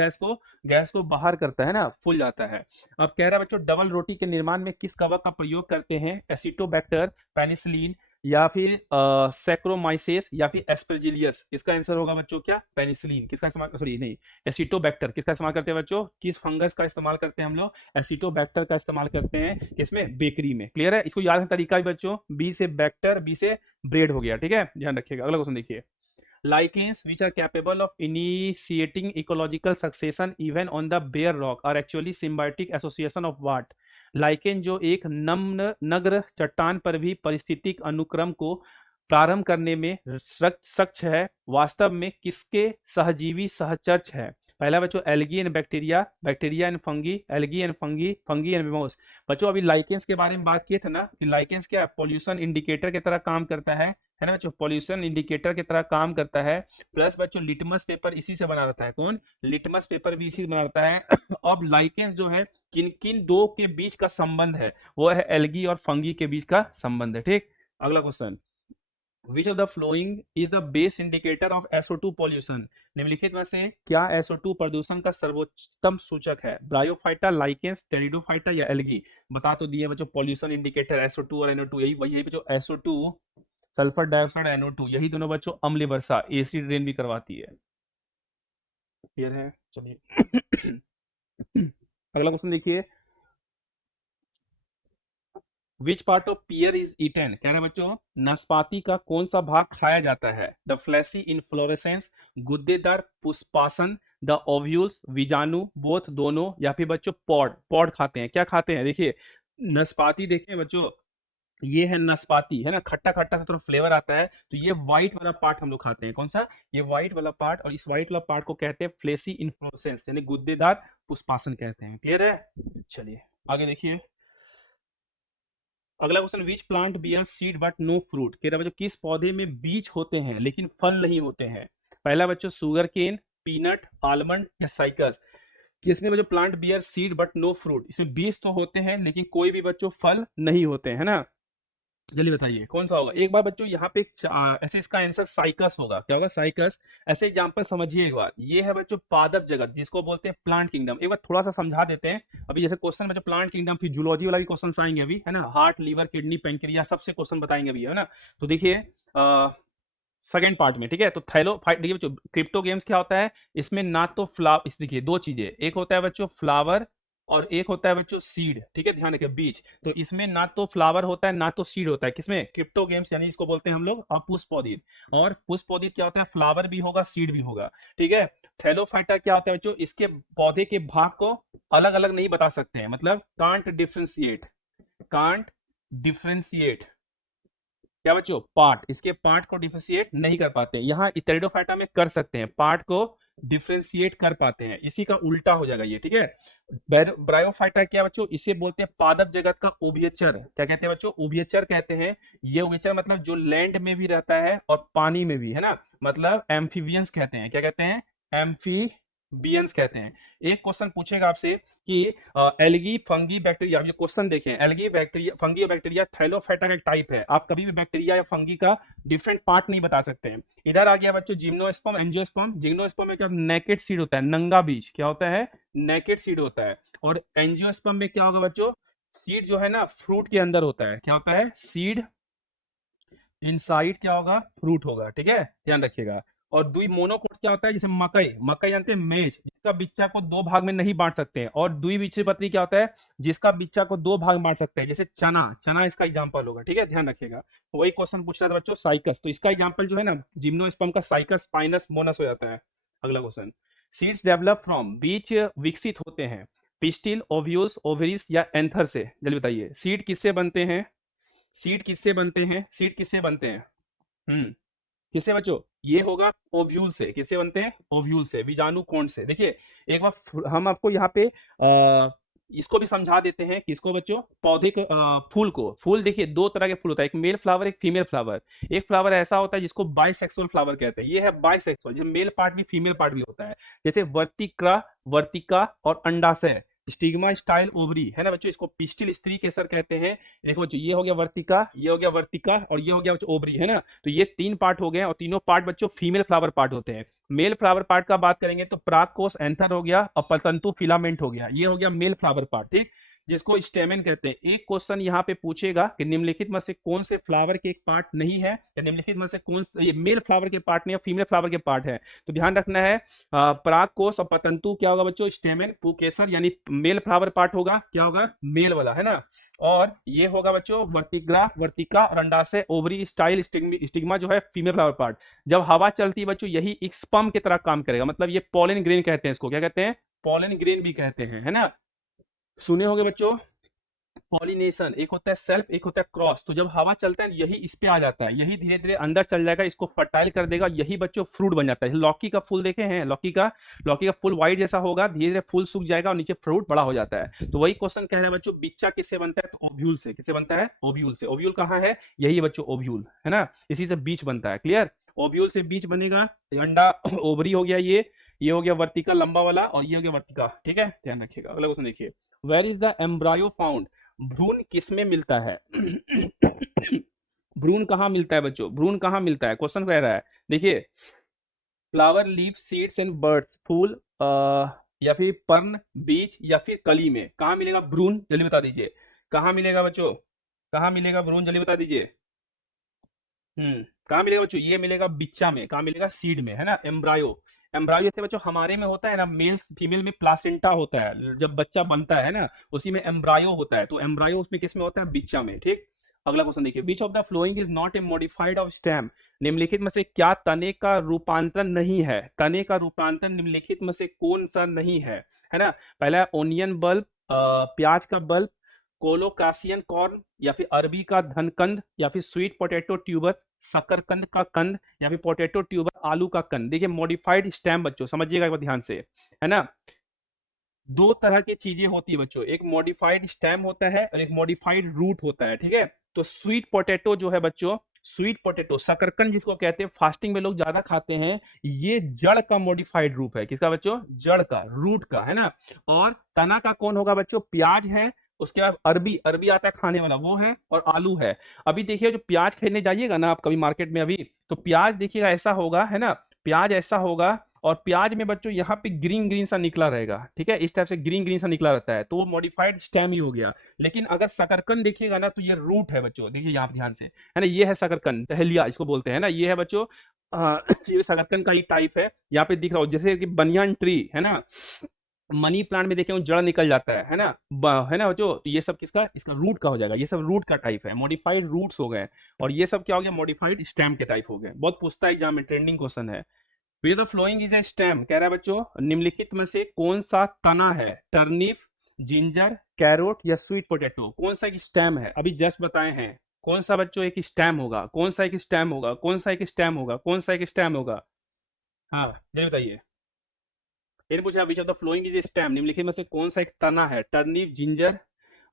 गैस को बाहर करता है ना, फूल जाता है। अब कह रहा है बच्चों, डबल रोटी के निर्माण में किस कवक का प्रयोग करते हैं? एसिटोबैक्टर, पेनिसिलिन, या फिर सैक्रोमाइसेस, या फिर एस्परजिलियस। इसका आंसर होगा बच्चों क्या? पेनिसिलिन। किसका इस्तेमाल, सॉरी नहीं, एसिटोबैक्टर। किसका इस्तेमाल करते हैं बच्चों? किस फंगस का इस्तेमाल करते हैं हम लोग? एसिटोबैक्टर का इस्तेमाल करते हैं। किसमें? बेकरी में। क्लियर है? इसको याद करने का तरीका भी बच्चों, बी से बैक्टर, बी से ब्रेड हो गया। ठीक है, ध्यान रखिएगा। अगला क्वेश्चन देखिए, lichens which are capable of initiating ecological succession even on the bare rock are actually symbiotic association of what? Lichen जो एक नम्र नग्र चट्टान पर भी पारिस्थितिक अनुक्रम को प्रारंभ करने में सक्षम है, वास्तव में किसके सहजीवी सहचर्च है? पहला बच्चों, algae and bacteria, bacteria and fungi, algae and fungi, fungi and mimosa. बच्चों अभी लाइकेंस के बारे में बात किए थे ना कि लाइकेंस क्या पॉल्यूशन इंडिकेटर की तरह काम करता है ना बच्चों? पॉल्यूशन इंडिकेटर की तरह काम करता है। प्लस बच्चों लिटमस पेपर इसी से बना रहता है। कौन? लिटमस पेपर भी इसी से बना रहता है। अब लाइकेंस जो है किन किन दो के बीच का संबंध है? वो है एल्गी और फंगी के बीच का संबंध है। ठीक। अगला question, which of the following is the base indicator of SO2 pollution. निम्नलिखित में से क्या SO2 प्रदूषण का सर्वोत्तम सूचक है? ब्रायोफाइटा, लाइकेंस, टेरिडोफाइटा, या एल्गी? बता तो दिए बच्चों, पॉल्यूशन इंडिकेटर SO2 और NO2, यही बच्चों SO2, सल्फर डाइऑक्साइड, NO2, यही दोनों बच्चों अम्ल वर्षा, एसिड रेन भी करवाती है। क्लियर है? चलिए अगला क्वेश्चन देखिए, which part of pear is eaten. कह रहे हैं बच्चों, नाशपाती का कौन सा भाग खाया जाता है? द फ्लैशी इनफ्लोरेसेंस, गुद्देदार पुष्पासन, द ओव्यूल्स, बीजाणु, बोथ दोनों, या फिर बच्चों पॉड। पॉड खाते हैं। क्या खाते हैं? देखिए नाशपाती, देखिए बच्चों, ये है नाशपाती, है ना? खट्टा खट्टा सा थोड़ा फ्लेवर आता है, तो ये व्हाइट वाला पार्ट हम लोग खाते हैं। कौन सा? ये व्हाइट वाला पार्ट। और इस व्हाइट वाला पार्ट को कहते हैं फ्लेशी इन्फ्लोरेसेंस, यानी गुद्देदार पुष्पासन कहते हैं। क्लियर है? चलिए आगे देखिए, अगला question, which plant bear seed but no fruit. कह रहा बच्चों, किस पौधे में बीज होते हैं लेकिन फल नहीं होते हैं? पहला बच्चों, सुगर केन, पीनट, आलमंड, या साइकस। किसमें बच्चों plant bear seed but no fruit? इसमें बीज तो होते हैं लेकिन कोई भी बच्चों फल नहीं होते हैं, है ना? जल्दी बताइए कौन सा होगा। एक बार बच्चों यहाँ पे ऐसे इसका आंसर साइकस होगा। क्या होगा? साइकस। ऐसे एग्जांपल समझिए एक बार, ये है बच्चों पादप जगत, जिसको बोलते हैं प्लांट किंगडम। एक बार थोड़ा सा समझा देते हैं। अभी जैसे क्वेश्चन बच्चों प्लांट किंगडम, फिर जूलॉजी वाला भी क्वेश्चन आएंगे अभी, है ना? हार्ट, लीवर, किडनी, पेंक्रियास, सबसे क्वेश्चन बताएंगे अभी, है ना? तो देखिए सेकेंड पार्ट में, ठीक है? तो थैलोफाइट, देखिए बच्चों क्रिप्टो गेम्स क्या होता है, इसमें ना तो इस देखिए दो चीजें, एक होता है बच्चों फ्लावर और एक होता है बच्चों सीड। ठीक है, ध्यान रखिए बीज। तो इसमें ना तो फ्लावर होता है ना तो सीड होता है। किसमें? क्रिप्टो गेम्स, यानी इसको बोलते हैं हम लोग पुष्पौधित। और पुष्पौधित क्या होता है? फ्लावर भी होगा, सीड भी होगा। ठीक है। थैलोफाइटा क्या होता है बच्चों? इसके पौधे के भाग को अलग अलग नहीं बता सकते हैं, मतलब कांट डिफ्रेंशिएट क्या बच्चों? पार्ट, इसके पार्ट को डिफरेंशिएट नहीं कर पाते। यहाँ स्टेरिडोफाइटा में कर सकते हैं, पार्ट को डिफरेंशिएट कर पाते हैं। इसी का उल्टा हो जाएगा ये। ठीक है। ब्रायोफाइटा क्या बच्चों? इसे बोलते हैं पादप जगत का उभयचर। क्या कहते हैं बच्चों? उभयचर कहते हैं। ये उभयचर मतलब जो लैंड में भी रहता है और पानी में भी, है ना? मतलब एम्फीबियंस कहते हैं। क्या कहते हैं? बियंस कहते हैं। एक क्वेश्चन पूछेगा आपसे कि एल्गी, फंगी, बैक्टीरिया, ये क्वेश्चन देखें, एल्गी, बैक्टीरिया, फंगी और बैक्टीरिया थैलोफाइटा का एक टाइप है। आप कभी भी बैक्टीरिया या फंगी का डिफरेंट पार्ट नहीं बता सकते हैं। इधर आ गया बच्चों जिम्नोस्पर्म, एंजियोस्पर्म। जिम्नोस्पर्म में क्या नेकेड सीड होता है, नंगा बीज, क्या होता है, नेकेड सीड होता है। और एंजियोस्पर्म में क्या होगा बच्चों, सीड जो है ना फ्रूट के अंदर होता है, क्या होता है, सीड इनसाइड क्या होगा, फ्रूट होगा, ठीक है, ध्यान रखिएगा। और दुई मोनोकोट्स क्या होता है, जैसे मकई, मकई जानते हैं, मेज, जिसका बिच्चा को दो भाग में नहीं बांट सकते हैं। और द्विबीजपत्री क्या होता है, जिसका बिच्चा को दो भाग बांट सकते हैं, जैसे चना, चना इसका एग्जांपल होगा, ठीक है, ध्यान रखिएगा। वही क्वेश्चन पूछ रहा था बच्चों, साइकस, तो इसका एग्जांपल जो है ना जिम्नोस्पर्म का साइकस, स्पाइनस, मोनस हो जाता है। अगला क्वेश्चन, सीड्स डेवलप फ्रॉम, बीज विकसित होते हैं पिस्टिल, ओव्यूल्स, ओवरीज या एंथर से, जल्दी बताइए, सीड किससे बनते हैं, सीड किससे बनते हैं, सीड किससे बनते हैं, किससे बच्चों, ये होगा ओव्यूल से। किससे बनते हैं, ओव्यूल से, बीजाणु कोण से। देखिए एक बार हम आपको यहाँ पे इसको भी समझा देते हैं, किसको बच्चों, पौधे के फूल को। फूल देखिए दो तरह के फूल होता है, एक मेल फ्लावर, एक फीमेल फ्लावर। एक फ्लावर ऐसा होता है जिसको बाइसेक्सुअल फ्लावर कहते हैं, ये है बाइसेक्सुअल, जिसमें मेल पार्ट भी फीमेल पार्ट भी होता है। जैसे वर्तिका, वर्तिका और अंडाशय, स्टिग्मा स्टाइल ओवरी है ना बच्चों, इसको पिस्टिल स्त्री केसर कहते हैं। देखो बच्चों, ये हो गया वर्तिका, ये हो गया वर्तिका और ये हो गया बच्चों ओवरी, है ना। तो ये तीन पार्ट हो गए और तीनों पार्ट बच्चों फीमेल फ्लावर पार्ट होते हैं। मेल फ्लावर पार्ट का बात करेंगे तो परागकोश, एंथर हो गया और पतंतु, फिलामेंट हो गया, ये हो गया मेल फ्लावर पार्ट, ठीक, जिसको स्टेमेन कहते हैं। एक क्वेश्चन यहाँ पे पूछेगा कि निम्नलिखित में से कौन से फ्लावर के एक पार्ट नहीं है, या निम्नलिखित में से कौन से, ये मेल फ्लावर के पार्ट नहीं है, फीमेल फ्लावर के पार्ट है। तो ध्यान रखना है, परागकोश और पतंतु क्या होगा बच्चों, स्टेमेन, पुकेसर, यानी मेल फ्लावर पार्ट होगा, क्या होगा, मेल वाला, है ना। और ये होगा बच्चों वर्तिग्रा, वर्तिका और अंडाशय, ओवरी स्टाइल, स्टिग्मा जो है फीमेल फ्लावर पार्ट। जब हवा चलती है बच्चों, यही एक स्पर्म की तरह काम करेगा, मतलब ये पॉलन ग्रेन कहते हैं इसको, क्या कहते हैं, पॉलन ग्रेन भी कहते हैं, है ना। सुने होंगे बच्चों, पॉलिनेशन, एक होता है सेल्फ, एक होता है क्रॉस। तो जब हवा चलता है यही इस पे आ जाता है, यही धीरे धीरे अंदर चल जाएगा, इसको फर्टाइल कर देगा, यही बच्चों फ्रूट बन जाता है। लौकी का फूल देखे हैं, लौकी का फूल व्हाइट जैसा होगा, धीरे धीरे फूल सूख जाएगा और नीचे फ्रूट बड़ा हो जाता है। तो वही क्वेश्चन कह रहे हैं बच्चों, बिच्चा किससे बनता है, तो ओव्यूल से। किससे बनता है, ओव्यूल से। ओव्यूल कहाँ है, यही बच्चों ओव्यूल, है ना, इसी से बीज बनता है, क्लियर। ओव्यूल से बीज बनेगा, अंडा ओवरी हो गया, ये हो गया वर्तिका लंबा वाला, और ये हो गया वर्तिका, ठीक है, ध्यान रखिएगा। अगला क्वेश्चन देखिए, where is the embryo found, भ्रूण किसमें मिलता है, भ्रूण कहाँ मिलता है बच्चों, भ्रूण कहाँ मिलता है, क्वेश्चन कह रहा है। देखिए flower, leaf, seeds and birds, फूल या फिर पर्ण, बीज या फिर कली में कहाँ मिलेगा भ्रूण, जल्दी बता दीजिए, कहाँ मिलेगा बच्चों, कहाँ मिलेगा भ्रूण, जल्दी बता दीजिए। कहाँ मिलेगा बच्चों, ये मिलेगा बिच्चा में, कहाँ मिलेगा, सीड में, है ना, एम्ब्रायो। एम्ब्रायो जैसे बच्चों हमारे में होता है ना, मेल फीमेल में प्लासेंटा होता है, जब बच्चा बनता है ना, उसी में एम्ब्रायो होता है। तो एम्ब्रायो उसमें किस में होता है, बिच्चा में, ठीक। अगला क्वेश्चन देखिए, विच of the following is not a modified of stem, निम्नलिखित में से क्या तने का रूपांतरण नहीं है, तने का रूपांतरण निम्नलिखित में से कौन सा नहीं है ना। पहला है ओनियन बल्ब, प्याज का बल्ब, कोलोकासियन कॉर्न, या फिर अरबी का धनकंद, या फिर स्वीट पोटैटो ट्यूबर, शकरकंद का कंद, या फिर पोटैटो ट्यूबर, आलू का कंद। देखिए मॉडिफाइड स्टेम बच्चों समझिएगा एक बार ध्यान से, है ना। दो तरह की चीजें होती है बच्चों, एक मॉडिफाइड स्टेम होता है और एक मॉडिफाइड रूट होता है, ठीक है। तो स्वीट पोटैटो जो है बच्चों, स्वीट पोटैटो, शकरकंद जिसको कहते हैं, फास्टिंग में लोग ज्यादा खाते हैं, ये जड़ का मॉडिफाइड रूप है, किसका बच्चों, जड़ का, रूट का, है ना। और तना का कौन होगा बच्चों, प्याज है, उसके बाद अरबी, अरबी आता है खाने वाला, वो है, और आलू है। अभी देखिए जो प्याज खरीदने जाइएगा ना आप कभी मार्केट में, अभी तो प्याज देखिएगा ऐसा होगा, है ना, प्याज ऐसा होगा, और प्याज में बच्चों यहाँ पे ग्रीन ग्रीन सा निकला रहेगा, ठीक है, इस टाइप से ग्रीन ग्रीन सा निकला रहता है, तो वो मॉडिफाइड स्टेम ही हो गया। लेकिन अगर शकरकंद देखिएगा ना, तो ये रूट है बच्चों, देखिए यहाँ ध्यान से, है ना, ये है शकरकंद, टहलिया इसको बोलते हैं ना, ये है बच्चों ये शकरकंद का ही टाइप है। यहाँ पे दिख रहा हो जैसे कि बनियान ट्री, है ना, मनी प्लांट में देखे जड़ निकल जाता है ना, है ना बच्चों, तो ये सब किसका, इसका रूट का हो जाएगा, ये सब रूट का टाइप है, मॉडिफाइड रूट्स हो गए। और ये सब क्या हो गया, मॉडिफाइड स्टेम के टाइप हो गए। बहुत पूछता है एग्जाम में, ट्रेंडिंग क्वेश्चन है। The following is a stem, कह रहा है बच्चों निम्नलिखित में से कौन सा तना है, टर्निप, जिंजर, कैरोट या स्वीट पोटैटो, कौन सा एक स्टेम है, अभी जस्ट बताए हैं, कौन सा बच्चों एक स्टेम होगा, कौन सा एक स्टेम होगा, कौन सा एक स्टेम होगा, कौन सा एक स्टेम होगा, हाँ ये बताइए। फिर पूछा विच of the following is stem, निम्नलिखित में से कौन सा एक तना है, टर्निप, जिंजर,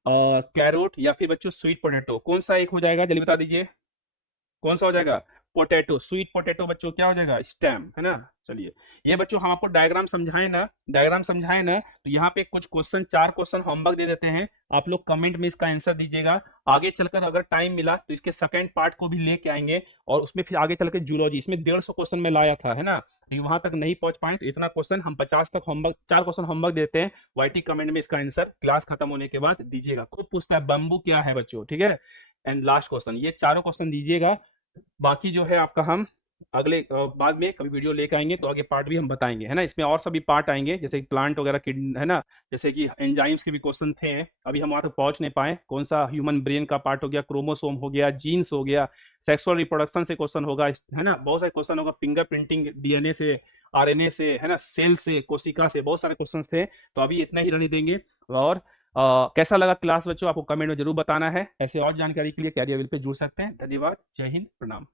कैरोट या फिर बच्चों स्वीट पोटैटो, कौन सा एक हो जाएगा, जल्दी बता दीजिए, कौन सा हो जाएगा, पोटैटो, स्वीट पोटैटो बच्चों क्या हो जाएगा, स्टेम, है ना। चलिए, ये बच्चों हम आपको डायग्राम समझाएं ना, तो यहाँ पे कुछ क्वेश्चन, 4 क्वेश्चन होमवर्क दे देते हैं, आप लोग कमेंट में इसका आंसर दीजिएगा। आगे चलकर अगर टाइम मिला तो इसके सेकंड पार्ट को भी लेके आएंगे, और उसमें फिर आगे चलकर जूलॉजी, इसमें 150 क्वेश्चन में लाया था, है ना। तो वहां तक नहीं पहुंच पाए, तो इतना क्वेश्चन हम 50 तक होमवर्क, 4 क्वेश्चन होमवर्क देते हैं। वाईटी कमेंट में इसका आंसर क्लास खत्म होने के बाद दीजिएगा। खूब पूछता है बम्बू क्या है बच्चों, ठीक है। एंड लास्ट क्वेश्चन, ये चारों क्वेश्चन दीजिएगा। बाकी जो है आपका हम अगले बाद में कभी वीडियो लेकर आएंगे तो आगे पार्ट भी हम बताएंगे, है ना। इसमें और सभी पार्ट आएंगे, जैसे कि प्लांट वगैरह की, है ना, जैसे कि एंजाइम्स के भी क्वेश्चन थे, अभी हम वहां तक पहुंच नहीं पाए। कौन सा ह्यूमन ब्रेन का पार्ट हो गया, क्रोमोसोम हो गया, जीन्स हो गया, सेक्सुअल रिप्रोडक्शन से क्वेश्चन होगा, है ना, बहुत सारे क्वेश्चन होगा, फिंगर प्रिंटिंग, डीएनए से, आरएनए से, है ना, सेल से, कोशिका से, बहुत सारे क्वेश्चन थे। तो अभी इतना ही रहने देंगे। और कैसा लगा क्लास बच्चों, आपको कमेंट में जरूर बताना है। ऐसे और जानकारी के लिए कैरियर विल पे जुड़ सकते हैं। धन्यवाद, जय हिंद, प्रणाम।